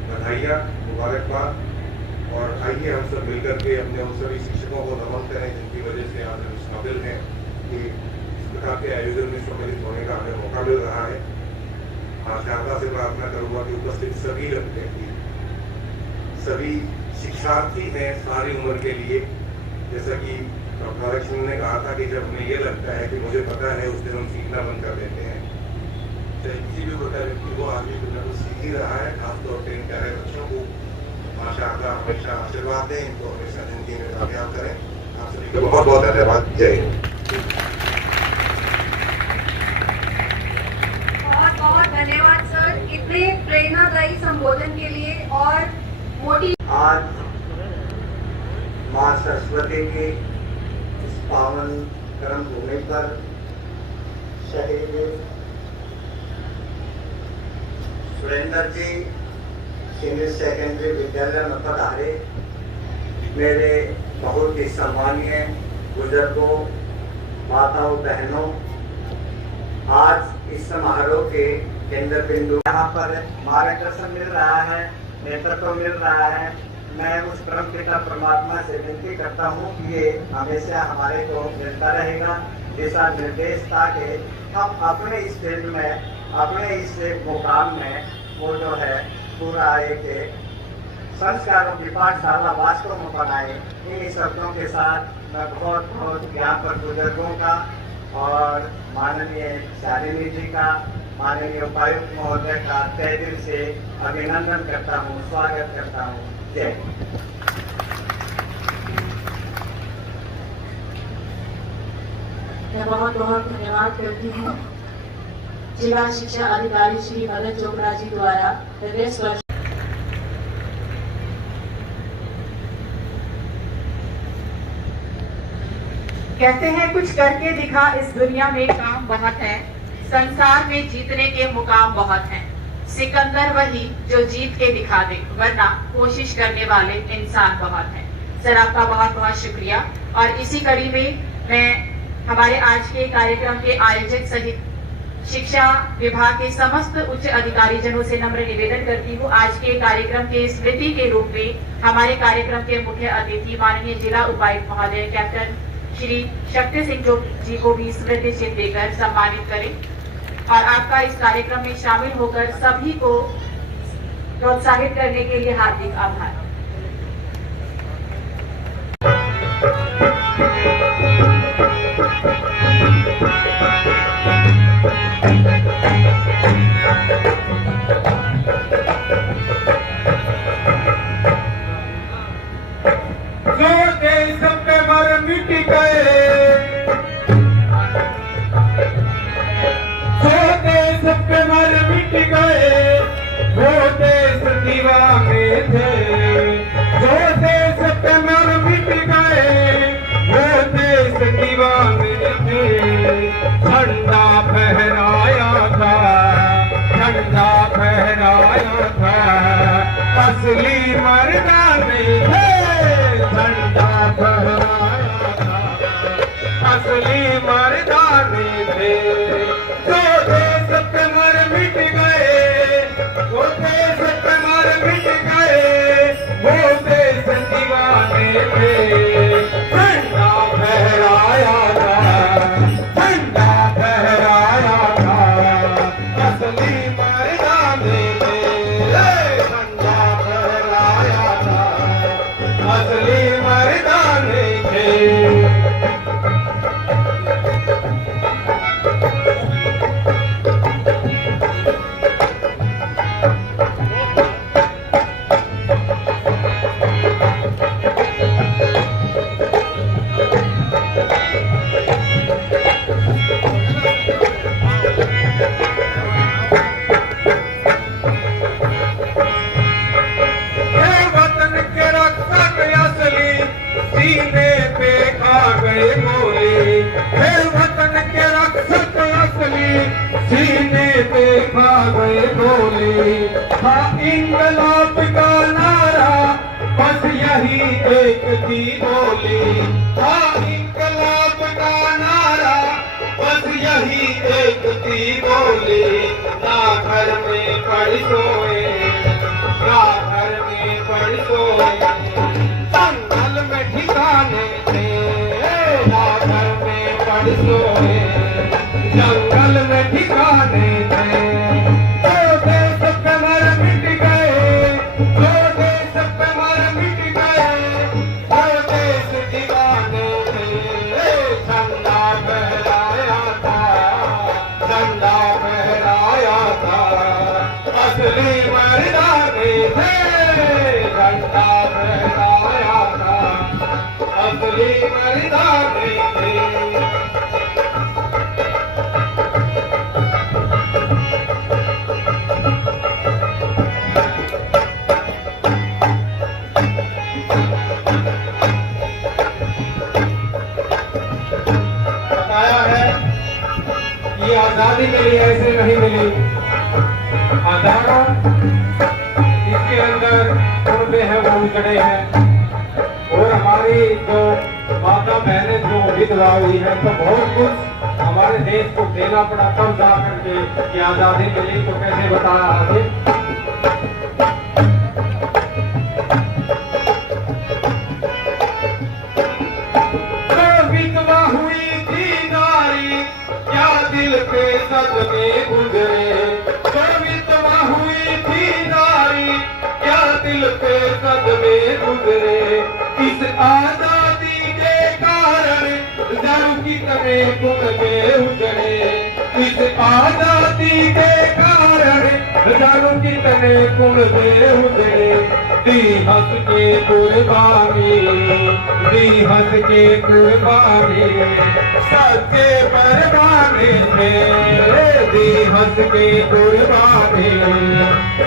बधाइयाँ, मुबारकबाद। और आइए हम सब मिलकर के अपने उन सभी शिक्षकों को नमन करें जिनकी वजह से आज हम इस काबिल हैं कि इस प्रकार के आयोजन में सम्मिलित होने का हमें मौका मिल रहा है। शारदा से प्रार्थना करूँगा कि उपस्थित सभी व्यक्ति, सभी शिक्षार्थी हैं सारी उम्र के लिए। जैसा कि डॉक्टर सिंह ने कहा था कि जब हमें ये लगता है कि मुझे पता है, उस दिन हम सीखना बंद कर देते हैं। चाहे किसी भी प्रकार व्यक्ति को आदमी कुछ न कुछ सीख ही रहा है, खासतौर पर इन प्यारे बच्चों को माशाअल्लाह हमेशा आशीर्वाद दें, इनको हमेशा जिंदगी में कामयाब करें। आप सभी को बहुत बहुत धन्यवाद। जय हिंद। बहुत बहुत धन्यवाद सर, इतने प्रेरणादायी संबोधन के लिए और मोटी। आज माँ सरस्वती की इस पावन कर्म भूमि पर शहीद सुरेंद्र जी सीनियर सेकेंडरी विद्यालय में पधारे मेरे बहुत ही सम्मानीय बुजुर्गों, माताओं, बहनों, आज इस समारोह के केंद्र बिंदु यहाँ पर मार्गदर्शन मिल रहा है, नेतृत्व मिल रहा है। मैं उस परम पिता परमात्मा से विनती करता हूँ कि ये हमेशा हमारे को मिलता रहेगा दिशा निर्देश, ताकि हम अपने इस फील्ड में, अपने इस मुकाम में वो जो है पूरा एक संस्कारों की पाठशाला वास्तव में बनाए। इन शब्दों के साथ मैं बहुत बहुत यहाँ पर बुजुर्गों का और माननीय शालिनी जी का, माननीय उपायुक्त महोदय का तहे दिल से अभिनंदन करता हूँ, स्वागत करता हूँ। जय। मैं बहुत बहुत धन्यवाद करती हूँ जिला शिक्षा अधिकारी श्री मदन चोपड़ा जी द्वारा हृदय स्पर्श। कहते हैं कुछ करके दिखा, इस दुनिया में काम बहुत है, संसार में जीतने के मुकाम बहुत हैं। सिकंदर वही जो जीत के दिखा दे, वरना कोशिश करने वाले इंसान बहुत हैं। सर आपका बहुत बहुत शुक्रिया। और इसी कड़ी में मैं हमारे आज के कार्यक्रम के आयोजक सहित शिक्षा विभाग के समस्त उच्च अधिकारी जनों से नम्र निवेदन करती हूँ, आज के कार्यक्रम के स्मृति के रूप में हमारे कार्यक्रम के मुख्य अतिथि माननीय जिला उपायुक्त महोदय कैप्टन श्री शक्ति सिंह जी को भी स्मृति चिन्ह देकर सम्मानित करें। और आपका इस कार्यक्रम में शामिल होकर सभी को प्रोत्साहित करने के लिए हार्दिक आभार। असली मर्दा नहीं थे, झंडा फहराया था, असली मर्दा नहीं थे। जो देश पे मर मिट गए, वो देश पे मर मिट गए, वो देश दीवाने थे। झंडा फहराया था, झंडा फहराया था, असली मर्दा नहीं थे। असली मर्दाने थे। सीने पे खा गए गोली, हे वतन के रक्षक असली सीने पे खा गए गोली। था इंकलाब का नारा बस यही एक थी बोली, था इंकलाब का नारा बस यही एक थी बोली। ना घर में पड़ सोए, ना घर में पड़ सोए, जंगल में ठिकाने थे, ना घर में पड़ सोए, जंगल में ठिकाने थे। जो देश पे मर मिट गए, जो देश पे मर मिट गए, वो देश दीवाने थे। झंडा फहराया था, झंडा फहराया था, असली मर्दाने थे। झंडा फहराया था, असली मर्दाने थे। बताया है ये आजादी मिली ऐसे नहीं मिली, आजाद इसके अंदर मुर्दे हैं वो उजड़े हैं। और हमारी जो माता बहनें जो विधवा हुई है तो बहुत कुछ हमारे देश को देना पड़ा तब जा करके ये आजादी मिली। तो कैसे बताया आगे, विधवा हुई थी नारी क्या दिल पे सदमे गुजरे, तो विधवा हुई थी नारी क्या दिल पे सदमे गुजरे। इस आजादी के कारण जरू कितने कुनबे उजड़े, इस आजादी के कारण जरू कितने कुनबे उजड़े। दी हंस के कुर्बानी, दी हंस के कुर्बानी, सच्चे परवाने थे। दी हंस के कुर्बानी,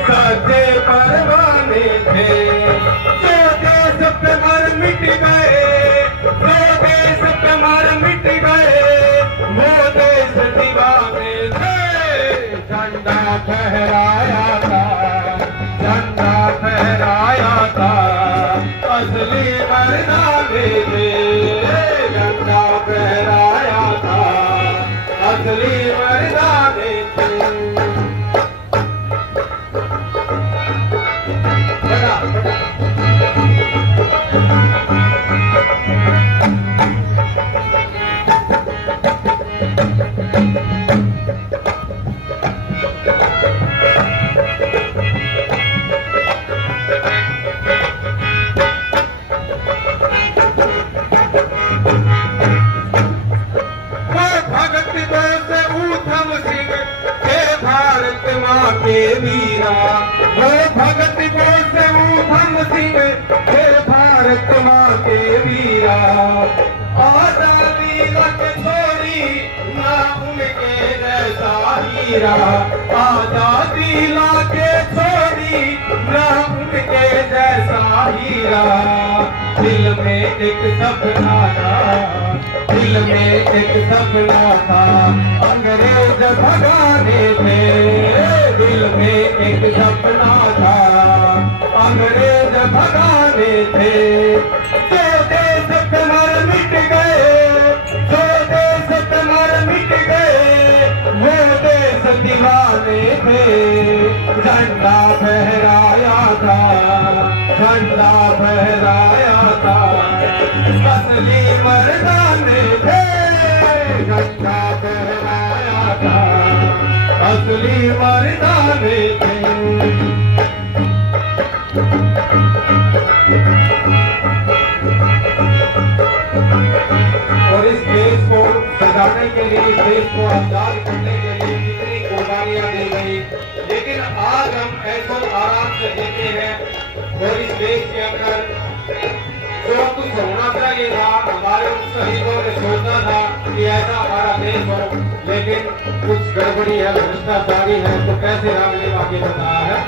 सच्चे परवाने थे। जो देश पे मर मिट गए, जो देश पे मर मिट गए, वो देश दीवाने थे। झंडा फहराया था, झंडा फहराया था, असली मर्दाने थे। झंडा फहराया था, असली मर्दाने थे। बड़ा बड़ा के वीरा, वो भगत बोल से ऊधम सिंह, हे भारत माँ के वीरा। आजादी लग छोड़ी ना उनके जैसा हीरा, आजादी लाके छोड़ी ना उनके जैसा हीरा। दिल में एक सपना था, दिल में एक सपना था, अंग्रेज भगाने थे। दिल में एक सपना था, अंग्रेज भगाने थे। जो देश पे मर मिट गए, जो देश पे मर मिट गए, वो देश दीवाने थे। झंडा फहराया था, झंडा फहराया था, असली मर्दाने थे। झंडा फहराया था, असली मर्दाने थे। और इस देश को सजाने के लिए, इस देश को आजाद करने के लिए कितनी कुर्बानियां दी गई, लेकिन आज हम ऐसा आराम से जीते हैं। और इस देश के अंदर जो कुछ होना चाहिए था, हमारे उन शहीदों ने सोचा था कि ऐसा हमारा देश हो, लेकिन कुछ गड़बड़ी है, भ्रष्टाचारी है। तो कैसे रामदेव आगे बताया है,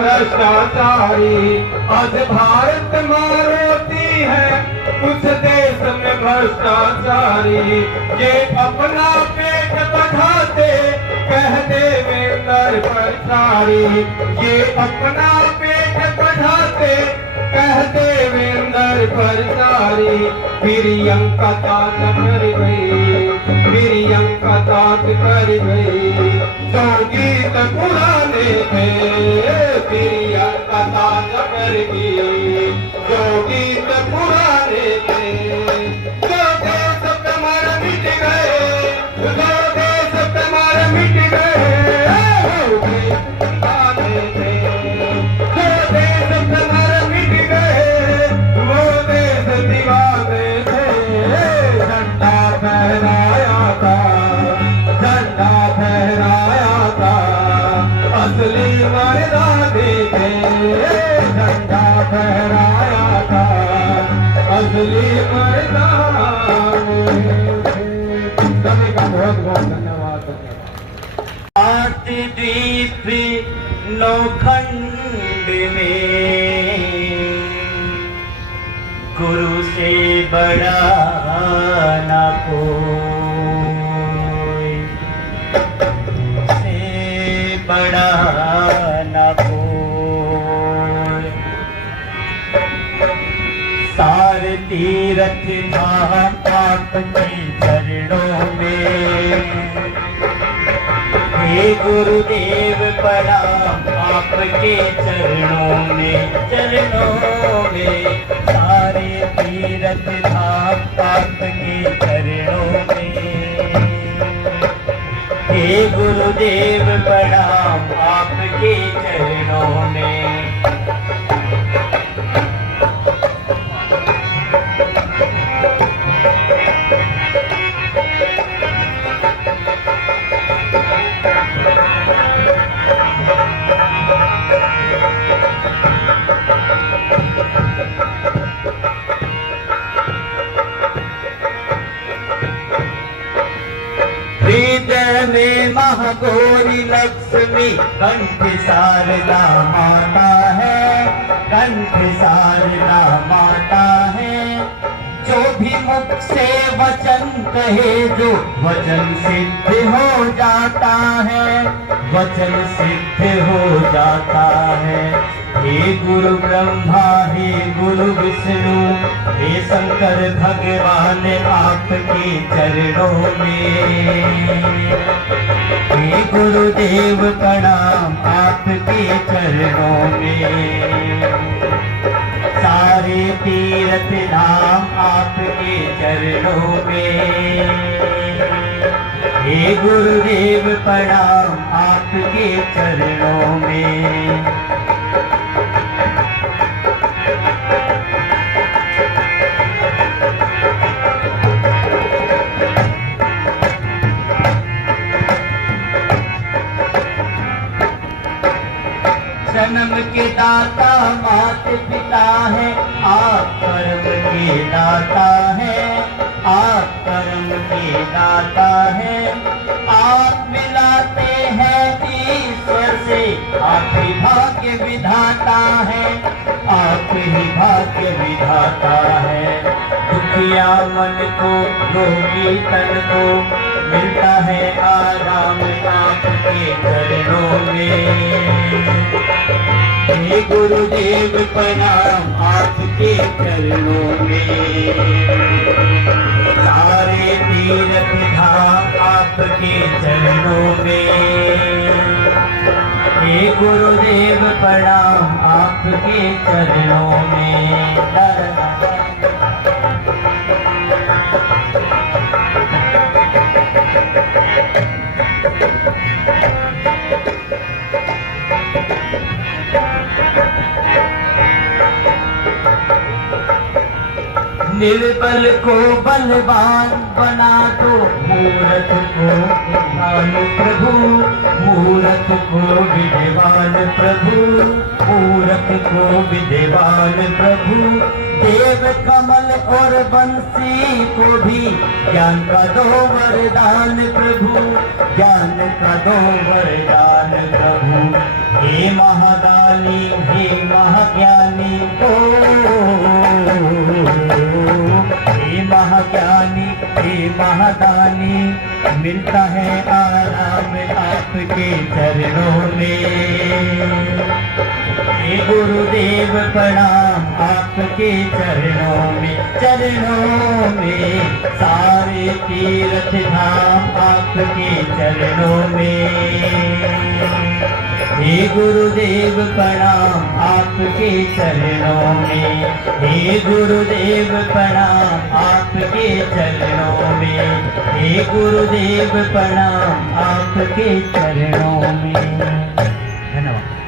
भ्रष्टाचारी। आज भारत माँ रोती है उस देश में भ्रष्टाचारी। ये अपना पेट बढ़ाते कह देवेंद्र प्रचारी। ये अपना पेट बढ़ाते कह देवेंद्र प्रचारी। प्रियंका तात कर गई, प्रियंका तात कर गई। जो गीत पुराने थे प्रियंका तात कर गई। जो गीत पुराने थे जो देश पे मर मिट गए, जो देश पे मर मिट गए। वो गीत पुराने थे जो देश पे मर मिट गए, वो देश दीवाने थे। झंडा फहराया था, झंडा फहराया था, असली मर्दाने थे। झंडा फहराया था, असली मर्दाने थे। सभी का बहुत बहुत धन्यवाद। द्वीप नौखंड में गुरु से बड़ा ना कोई, से बड़ा ना कोई। सार तीरथ धाम आपके चरणों में। हे गुरुदेव प्रणाम आपके चरणों में, चरणों में। सारे तीरथ धाम आपके चरणों में। हे गुरुदेव प्रणाम आपके चरणों में। हृदय में महागौरी लक्ष्मी कंठ शारदा माता है, कंठ शारदा माता है। जो भी मुख से वचन कहे जो वचन सिद्ध हो जाता है, वचन सिद्ध हो जाता है। हे गुरु ब्रह्मा हे गुरु विष्णु हे शंकर भगवान आपके चरणों में। हे गुरुदेव प्रणाम आपके चरणों में। सारे तीर्थ धाम आपके चरणों में। हे गुरुदेव प्रणाम आपके चरणों में। जन्म के दाता मात पिता है, आप कर्म के दाता है, आप कर्म के दाता है। आप मिलाते हैं ईश्वर से, आप ही भाग्य विधाता है, आप ही भाग्य विधाता है। दुखिया मन को रोगी तन को मिलता है आराम आपके चरणों में। हे गुरुदेव प्रणाम आपके चरणों में। सारे तीर्थ धाम आपके चरणों में। हे गुरुदेव प्रणाम आपके चरणों में। निर्बल को बलवान बना दो, मूर्ख को विद्वान प्रभु, मूर्ख को विद्वान प्रभु, मूर्ख को विद्वान प्रभु। देव कमल और बंसी को भी ज्ञान का दो वरदान प्रभु, ज्ञान का दो वरदान प्रभु। हे महादानी हे महाज्ञानी ओ, हे महाज्ञानी हे महादानी, मिलता है आराम आपके चरणों में। हे गुरुदेव प्रणाम आपके चरणों में, चरणों में सारे तीर्थ धाम आपके चरणों में। हे गुरुदेव प्रणाम आपके चरणों में, हे गुरुदेव प्रणाम आपके चरणों में, हे गुरुदेव प्रणाम आपके चरणों में। धन्यवाद।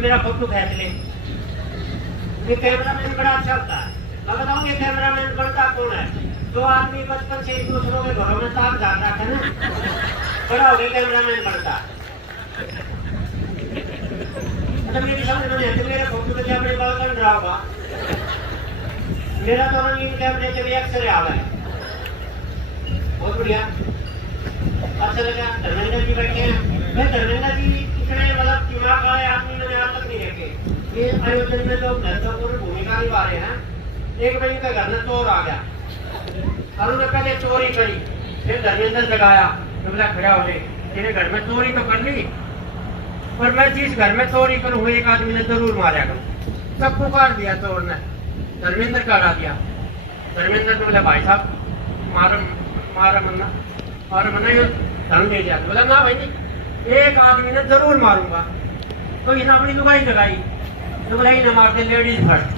मेरा फोटो खींच ले। ये कैमरामैन बड़ा अच्छा होता है। मैं बताऊँ ये कैमरामैन बनता कौन है? जो आदमी बचपन से एक दूसरों के घरों में साफ ध्यान रखे ना, बड़ा हो गया कैमरामैन बनता। अच्छा मेरी समझ में नहीं, मेरे फोटो पे क्या अपने बाल बन रहा होगा? मेरा तो रंगीन कैमरे के लिए अक्सर आ गए। बहुत बढ़िया, अच्छा लगा। धर्मेंद्र जी बैठे हैं। मैं धर्मेंद्र जी इतने मतलब दिमाग वाले आदमी मैंने आज तक नहीं देखे। ये आयोजन में जो महत्वपूर्ण भूमिका निभा रहे हैं। एक बजे का घर में चोर आ गया, और उन्होंने पहले चोरी करी, फिर धर्मेंद्र जगाया तो बोला खड़ा हो ले, तेरे घर में चोरी तो कर ली, पर मैं जिस घर में चोरी करूँ एक आदमी ने जरूर मारा करूँ। सब पुकार दिया चोर ने, धर्मेंद्र का हरा दिया। धर्मेंद्र ने बोला भाई साहब मारा मन्ना ये धन दे दिया। बोला ना भाई जी, एक आदमी ने जरूर मारूंगा। तो इसने अपनी लुगाई लगाई तो बोला ही ना मारते, लेडीज फर्स्ट।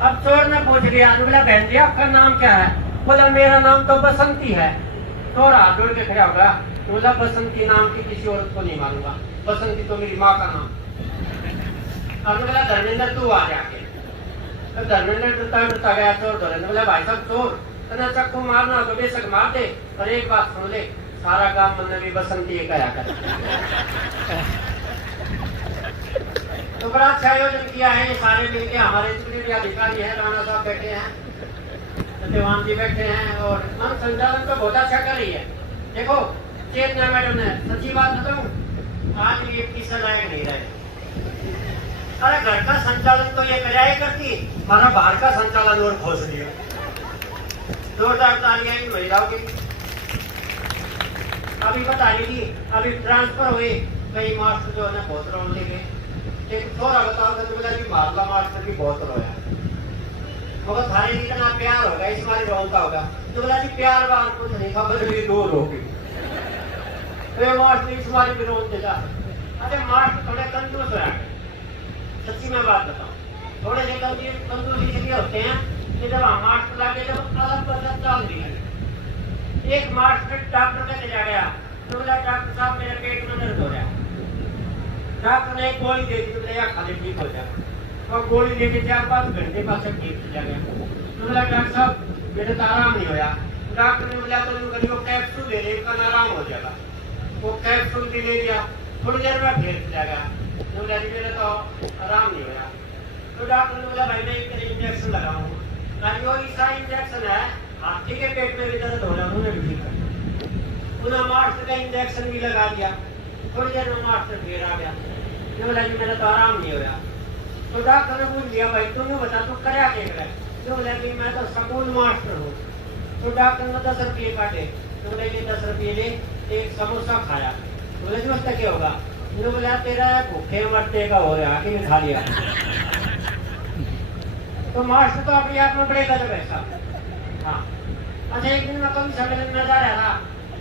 अब चोर ने पूछ लिया, बोला बहन जी आपका नाम क्या है? बोला मेरा नाम तो बसंती है। चोर हाथ जोड़ के खड़ा होगा, बोला बसंती नाम की किसी औरत को नहीं मारूंगा, बसंती तो मेरी माँ का नाम। और बोला धर्मेंद्र तू आ जाके। तो धर्मेंद्र डरता गया चोर धरे। बोला भाई साहब चोर तना चक्कू मारना तो बेशक मार दे, पर एक बात सुन ले, सारा काम मन भी बसंती कया कर। तो बड़ा अच्छा आयोजन किया है, सारे मिलके हमारे जितने भी अधिकारी हैं, राणा साहब बैठे हैं, सत्यवान जी बैठे हैं, और मन संचालन तो बहुत अच्छा कर रही है। देखो चेतना मैडम ने सच्ची बात बताऊं, आज ये किसी लायक नहीं रहे। अरे घर का संचालन तो ये कराया करती, हमारा बाहर का संचालन और खोज लिया। जोरदार तालियां इन महिलाओं की। अभी बता रही थी, अभी ट्रांसफर हुए कई मास्टर जो है बहुत रोने लगे। एक थोड़ा बताओ तो बोला कि मामला मास्टर भी बहुत रोया, मगर थाने इतना प्यार होगा इस बार रोता होगा। तो बोला जी प्यार बार कुछ नहीं, खबर भी दूर होगी। मास्टर इस बार भी रोन देता। अरे मास्टर थोड़े कंजूस हो, सच्ची मैं बात बताऊं, थोड़े से कंजूस इसलिए होते हैं कि जब हम मास्टर लाके जब अलग बदल डाल दिए। एक मास्टर डॉक्टर के चला गया तो बोला डॉक्टर साहब मेरे पेट में दर्द हो रहा है। डॉक्टर ने एक गोली दे दी, तो खाली ठीक हो जाएगा। और गोली लेके 4-5 घंटे बाद सब ठीक चला गया। तो बोला डॉक्टर साहब मेरे तो आराम नहीं होया। डॉक्टर ने बोला तो वो कैप्सूल ले ले, इसका आराम हो जाएगा। वो कैप्सूल भी ले लिया, थोड़ी देर में फिर चला गया। तो बोला जी मेरे तो आराम नहीं होया। तो डॉक्टर ने बोला भाई मैं एक इंजेक्शन लगाऊंगा। वो ऐसा इंजेक्शन है हाथी के पेट में भी दर्द हो रहा है, उन्होंने भी ठीक कर। उन्होंने मास्टर का इंजेक्शन भी लगा दिया। थोड़ी देर में मास्टर फिर आ गया। तो बोला जी मेरा तो आराम नहीं होया। तो डॉक्टर ने पूछ लिया भाई तुम्हें बता तू क्या देख रहा है? तो बोला कि मैं तो स्कूल मास्टर हूँ। तो डॉक्टर ने 10 रुपये काटे। तो बोले कि 10 रुपये ले, एक समोसा खाया। बोले जी उसका क्या होगा? तो बोला तेरा भूखे मरते का हो रहा कि खा लिया। तो मास्टर तो अपने आप में बड़े गजब है साहब। हाँ अच्छा, एक दिन मैं कवि सम्मेलन में जा रहा था,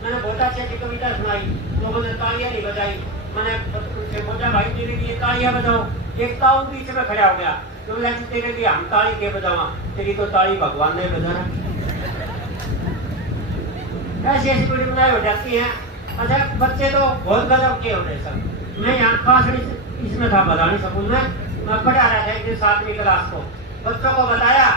मैंने बहुत अच्छी अच्छी कविता सुनाई, लोगों ने तालियां नहीं बजाई। मैंने उनसे बोला भाई तेरे लिए तालियां बजाओ। एक ताऊ बीच में खड़ा हो गया। तो बोला तेरे लिए हम ताली के बजावा, तेरी तो ताली भगवान ने बजाना। ऐसी ऐसी बड़ी बनाई हो जाती है। अच्छा बच्चे तो बहुत गजब के होते सब। मैं यहाँ पास इसमें था बदानी स्कूल में, मैं पढ़ा रहा था एक दिन 7वीं क्लास को। बच्चों को बताया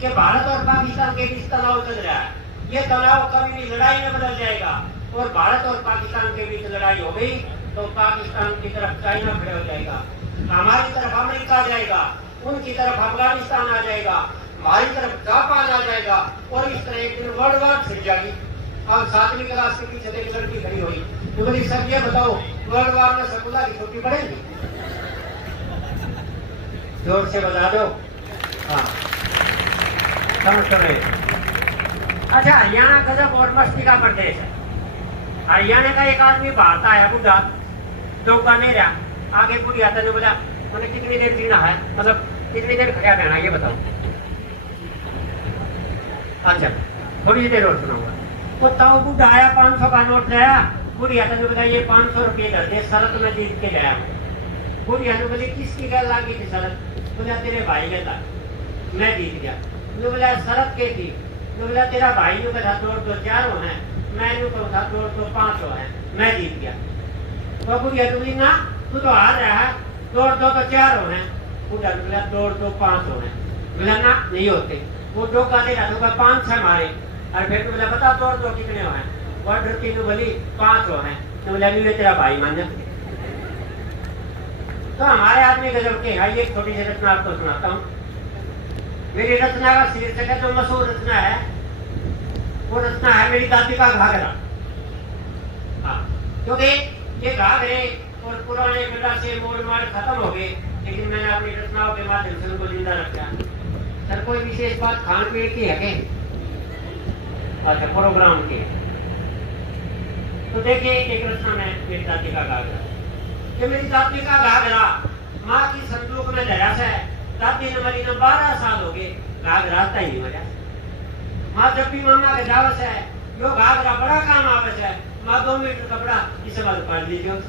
कि भारत और पाकिस्तान के बीच तनाव चल रहा है, ये तनाव कभी भी लड़ाई में बदल जाएगा, और भारत और पाकिस्तान के बीच लड़ाई हो गई तो पाकिस्तान की तरफ चाइना खड़े हो जाएगा, हमारी तरफ अमेरिका आ जाएगा, उनकी तरफ अफगानिस्तान आ जाएगा, हमारी तरफ जापान आ जाएगा, और इस तरह एक दिन वर्ल्ड वार छिड़ जाएगी। अब 7वीं क्लास के पीछे एक लड़की खड़ी हुई, तो बोली सर ये बताओ वर्ल्ड वार में स्कूल की छुट्टी पड़ेगी? जोर से बता दो। हाँ समझ रहे। अच्छा हरियाणा गजब और मस्ती का प्रदेश है। हरियाणा का एक आदमी बाहर आया बुढ़ा, डोका नहीं रहा, आगे पूरी आता ने बोला मैंने कितनी देर जीना है, मतलब कितनी देर खड़ा रहना ये बताओ। अच्छा थोड़ी देर और सुनाऊंगा। वो ताऊ बुढ़ा आया, 500 का नोट लाया। बुढ़ी आता ने बोला ये 500 रुपये कर दे, शरत में जीत के लाया। बुढ़ी ने बोली किसकी गल लागी थी शरत? बोला तेरे भाई ने था, मैं जीत गया। तो बोला शरत के थी? तो बोला तेरा भाई ने कहा दौड़ तो 4 हो है, मैंने कहा दौड़ तो 5 हो है, मैं जीत गया। तो बुढ़िया तो बोली ना तू तो हार रहा है, दौड़ 2 तो 4 हो है। बुढ़ा तो बोला दौड़ तो 5 हो है। बोला ना नहीं होते, वो 2 का दे रहा 5-6 मारे, और फिर तो बोला बता दौड़ 2 कितने हो है? वो डरती ने बोली 5 हो है। तो बोला नहीं तेरा भाई मान जा। तो हमारे आदमी गजब के। आइए एक छोटी सी रचना आपको सुनाता हूँ। मेरी रचना का शीर्षक है, जो मशहूर रचना है, वो रचना है मेरी दादी का घाघरा। हाँ क्योंकि ये घाघरे और पुराने गड्ढा से मोड़ मार खत्म हो गए, लेकिन मैंने अपनी रचनाओं के माध्यम से उनको जिंदा रखा। सर कोई विशेष बात खान पीन की है क्या? अच्छा प्रोग्राम के। तो देखिए एक रचना में मेरी दादी का घाघरा, कि मेरी दादी का घाघरा माँ की संदूक में धरा से दादी ने मरी ने 12 साल हो गए, घाघरा तय नहीं मरा। माँ जब भी मामा के जावस है यो घाघरा बड़ा काम आवस है, माँ 2 मीटर कपड़ा इसे बाद पढ़ लीजिए।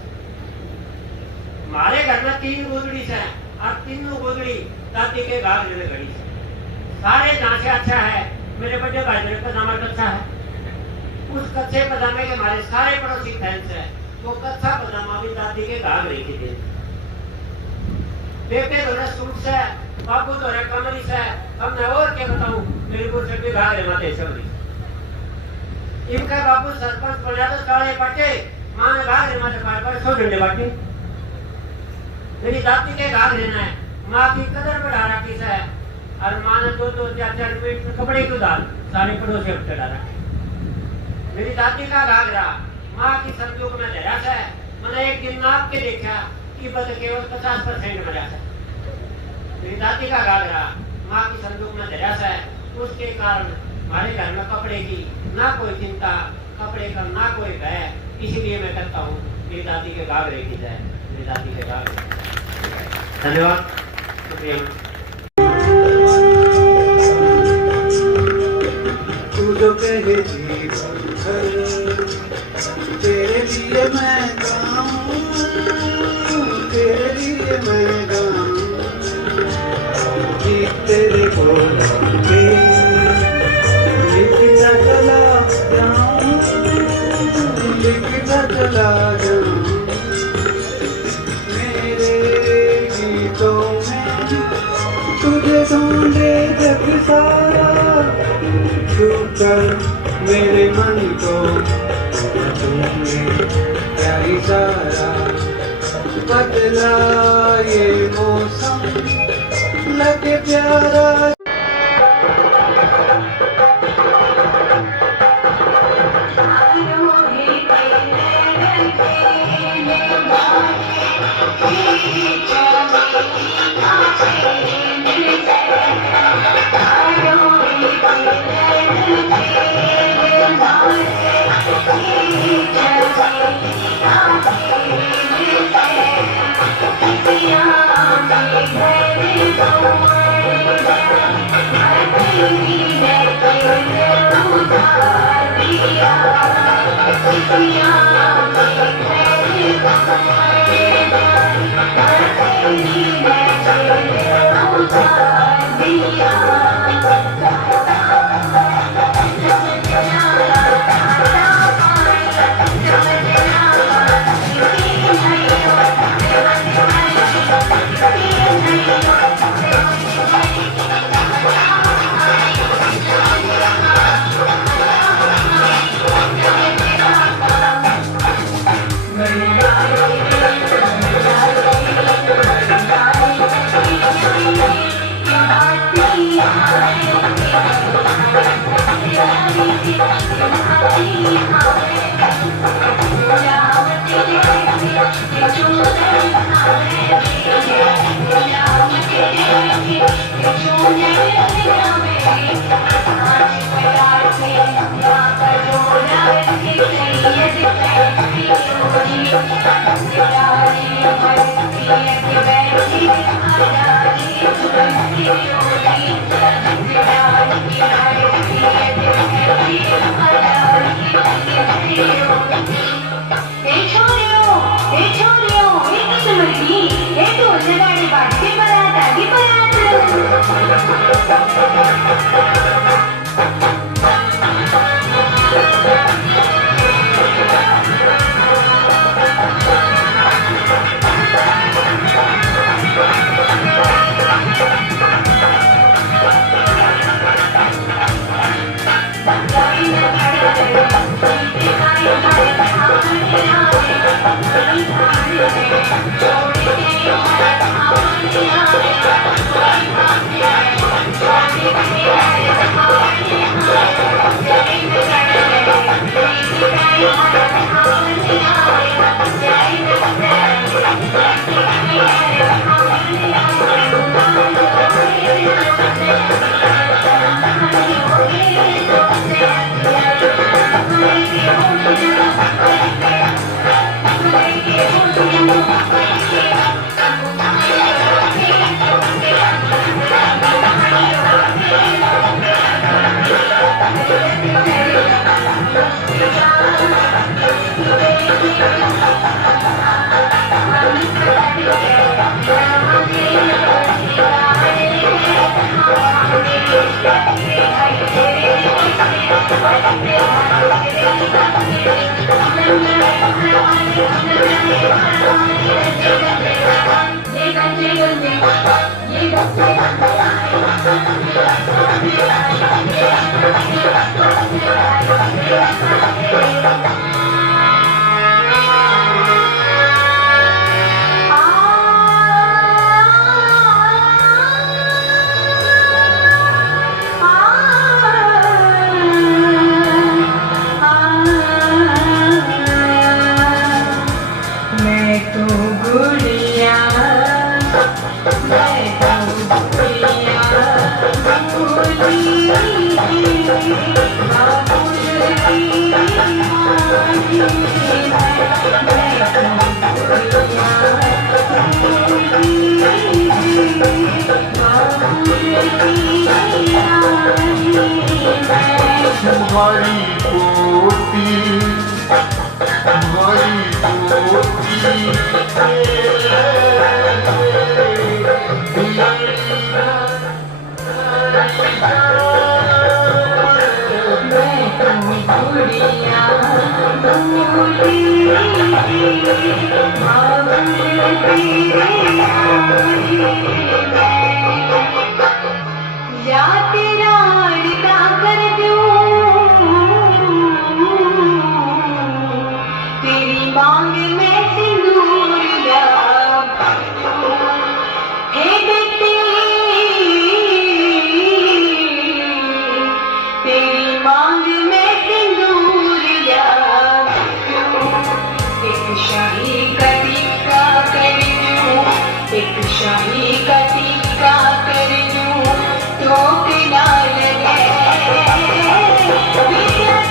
हमारे घर में 3 गोदड़ी से और तीनों गोदड़ी दादी के घाघरे में घड़ी से। सारे जहाँ से अच्छा है मेरे बड़े भाई मेरे पजामा कच्चा है, उस कच्चे पजामे के हमारे सारे पड़ोसी फैंस है, वो कच्चा पजामा भी दादी के घाघरे की दे। बेटे तो सूट से, बाबू तो कमरी से, अब मैं और क्या बताऊं, मेरे को भी घाघरे माते चौधरी। इनका बाबू सरपंच बना तो साढ़े पटे, माँ ने घाघरे माते पार 100 डंडे बांटे। मेरी दादी के घाघरे ने माँ की कदर बढ़ा रखी है, और माँ ने 2-2 4-4 मीटर कपड़े को डाल सारे पड़ोसी अब चढ़ा रखा। मेरी दादी का घाघरा माँ की संदूक में धरा है। मैंने एक दिन नाप के देखा कि बस केवल 50% मरा है। मेरी दादी का घाघरा माँ की संदूक में धरा है, उसके कारण हमारे घर में कपड़े की ना कोई चिंता, कपड़े का ना कोई भय। इसीलिए मैं कहता हूँ मेरी दादी के घाघरे की जय, मेरी दादी के घाघरे। धन्यवाद, शुक्रिया। तू जो कहे जीवन भर तेरे लिए मैं गाऊं, तेरे लिए मैं गाऊं, गीत तेरे बोलों के लिखता चला जाऊं, लिखता चला जाऊं। मेरे गीतों में तुझे ढूंढे जग सारा, छूकर मेरे मन को तुमने क्या इशारा। बदला ये मौसम लगे प्यारा। Thank you. मैं तो गुड़िया तुम्हारी पोती तुम्हारी या तेरा रिश्ता कर दूं तेरी मांग में सिंदूर हे बेटी तेरी मांग में सिंदूर एक शाही का टिक्का कर दूं एक शाही का टिक्का कर दूं तो बिना लगे बिना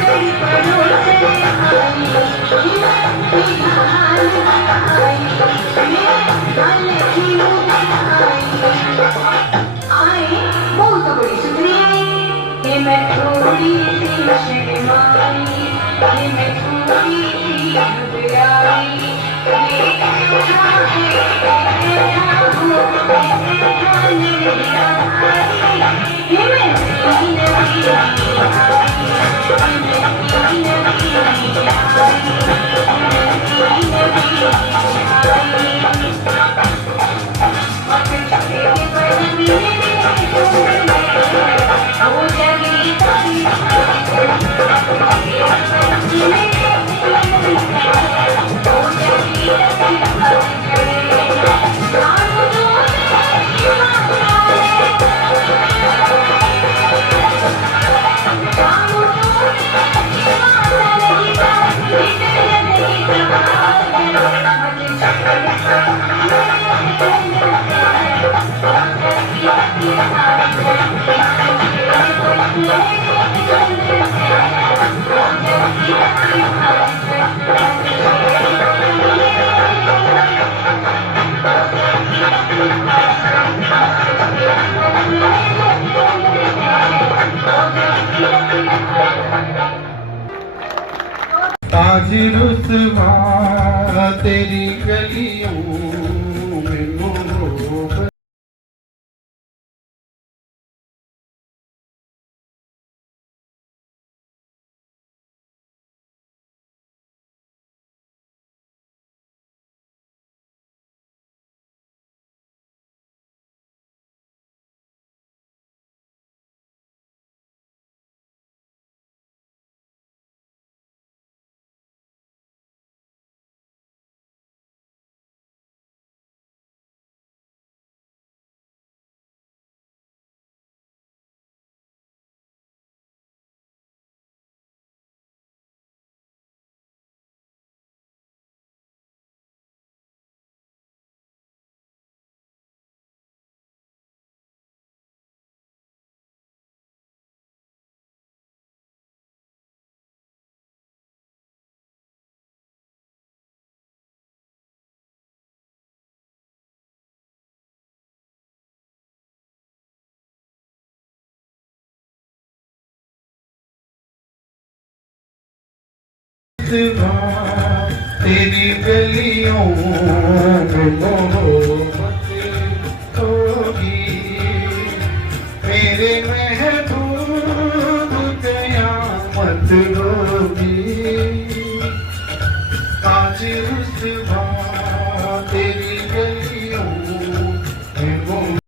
तेरी बहू मैं थोड़ी सी शर्माई मैं थोड़ी सी घबराई आज रुस्वा तेरी गलियों रुसवा तेरी गलियों में मोहब्बत होगी, मेरे महबूब कयामत होगी। आज रुसवा तेरी गलियों में मोहब्बत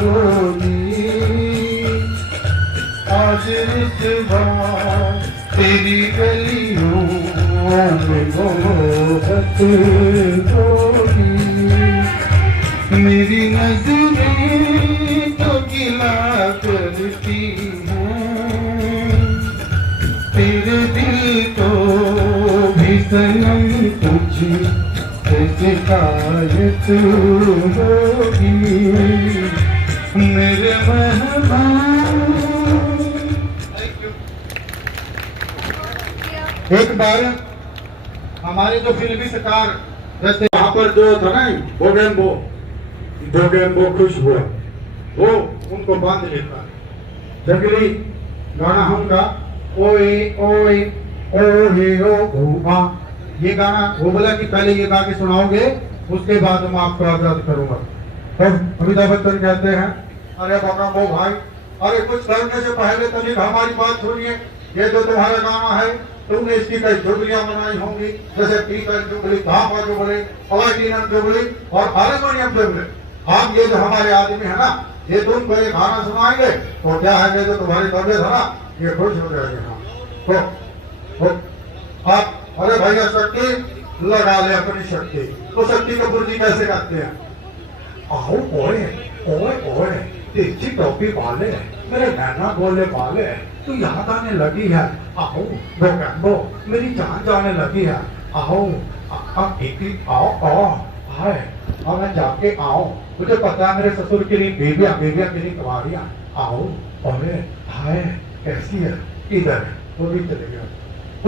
होगी। आज रुसवा तेरी गलियों में मोहब्बत होगी, मेरी नजरें तो गिला करती हैं, तेरे दिल को भी सनम तुझे शिकायत होगी, मेरे एक बार हमारे जो फिल्मी स्टार जैसे वहाँ पर जो था ना भोगेम्बो खुश हुआ, वो उनको बांध लेता है। जंगली गाना उनका ओए ओए ओए ओ आ, ये गाना वो बोला कि पहले ये गा के सुनाओगे, उसके बाद मैं आपको आजाद करूंगा। तो अमिताभ बच्चन कहते हैं, अरे बकामो भाई, अरे कुछ करने से पहले तनिक हमारी बात सुनिए। ये जो तुम्हारा गाना है, तुमने इसकी कई जुगलियां बनाई होंगी, जैसे पीकर जुगली, धापा जुगली, प्लेटिनम जुगली और हारमोनियम जुगली। आप ये जो हमारे आदमी है ना, ये तुमको ये गाना सुनाएंगे तो क्या है कि जो तुम्हारी तबियत है ना, ये खुश हो जाएगी। हाँ तो आप, अरे भैया शक्ति लगा ले अपनी शक्ति, तो शक्ति को पूर्ति कैसे करते हैं? आओ ओए ओए ओए, तिरछी टोपी वाले, मेरे नैना बोले वाले, तू याद आने लगी है। आओ वो मेरी जान जाने लगी है। आओ आओ आओ हाय, और मैं जाके आओ, मुझे पता है मेरे ससुर के लिए बेबियां के लिए कवारियां। आओ ओए हाय, कैसी है? इधर वो भी चले गया।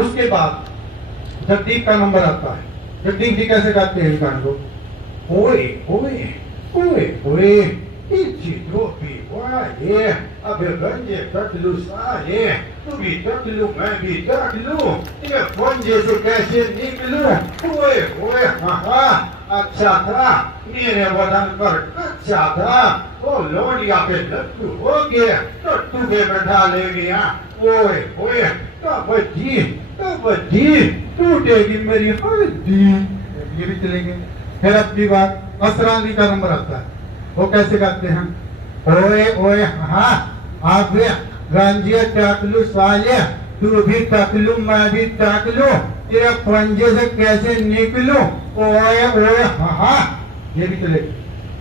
उसके बाद जगदीप का नंबर आता है। जगदीप जी कैसे गाते हैं इस गाने को? ओए ओए ओए ओए, इच्छी टोपी वाले, अब गंजे कट लूं साले, तू भी कट लूं मैं भी कट लूं, ये पंजे से कैसे निकलूं? ओए ओए हाँ, अच्छा था मेरे बदन पर कच्चा था, वो लोडिया पे लट्टू हो गया, लट्टू के बैठा ले गया। ओए ओए कबड्डी टूटेगी मेरी हड्डी। ये भी चलेंगे। फिर अपनी बात असरानी का नंबर आता है। वो कैसे गाते हैं? ओए ओए हाँ, आगे गांजिया टाक लूं सालिया, तू भी टाक लूं मैं भी टाक लूं, तेरा पंजे से कैसे निकलूं, ओए ओए हा, ये भी चले।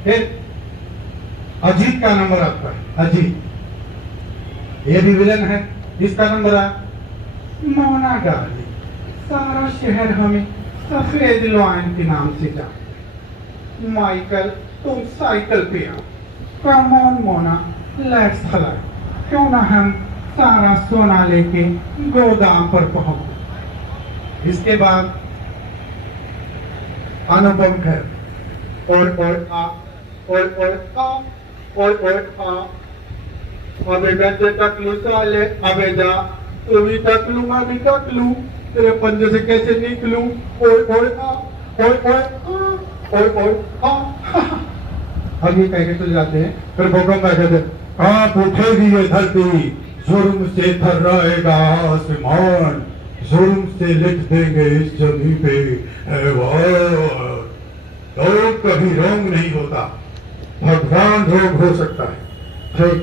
फिर अजीत का नंबर आता है, अजीत ये भी विलन है, इसका नंबर आ मोना डाली, सारा शहर हमें सफेद लॉयन के नाम से जाने। माइकल तुम साइकिल पे आओ, come on Mona let's fly, क्यों ना हम सारा सोना लेके गोदाम पर पहुंच। इसके बाद अनुपम खैर और आ और आ अबे गंजे तक लू साले, अबे जा तू भी तक लू मैं भी तक लू, तेरे पंजे से कैसे निकलूं, अब ये कह के चले जाते हैं। फिर भूकंप का कहते आप उठेगी ये धरती, जुर्म से थर्राएगा आसमान, जुर्म से लिख देंगे इस जमीन पे हैवान। तो कभी रोंग नहीं होता, भगवान रोग हो सकता है। ठीक।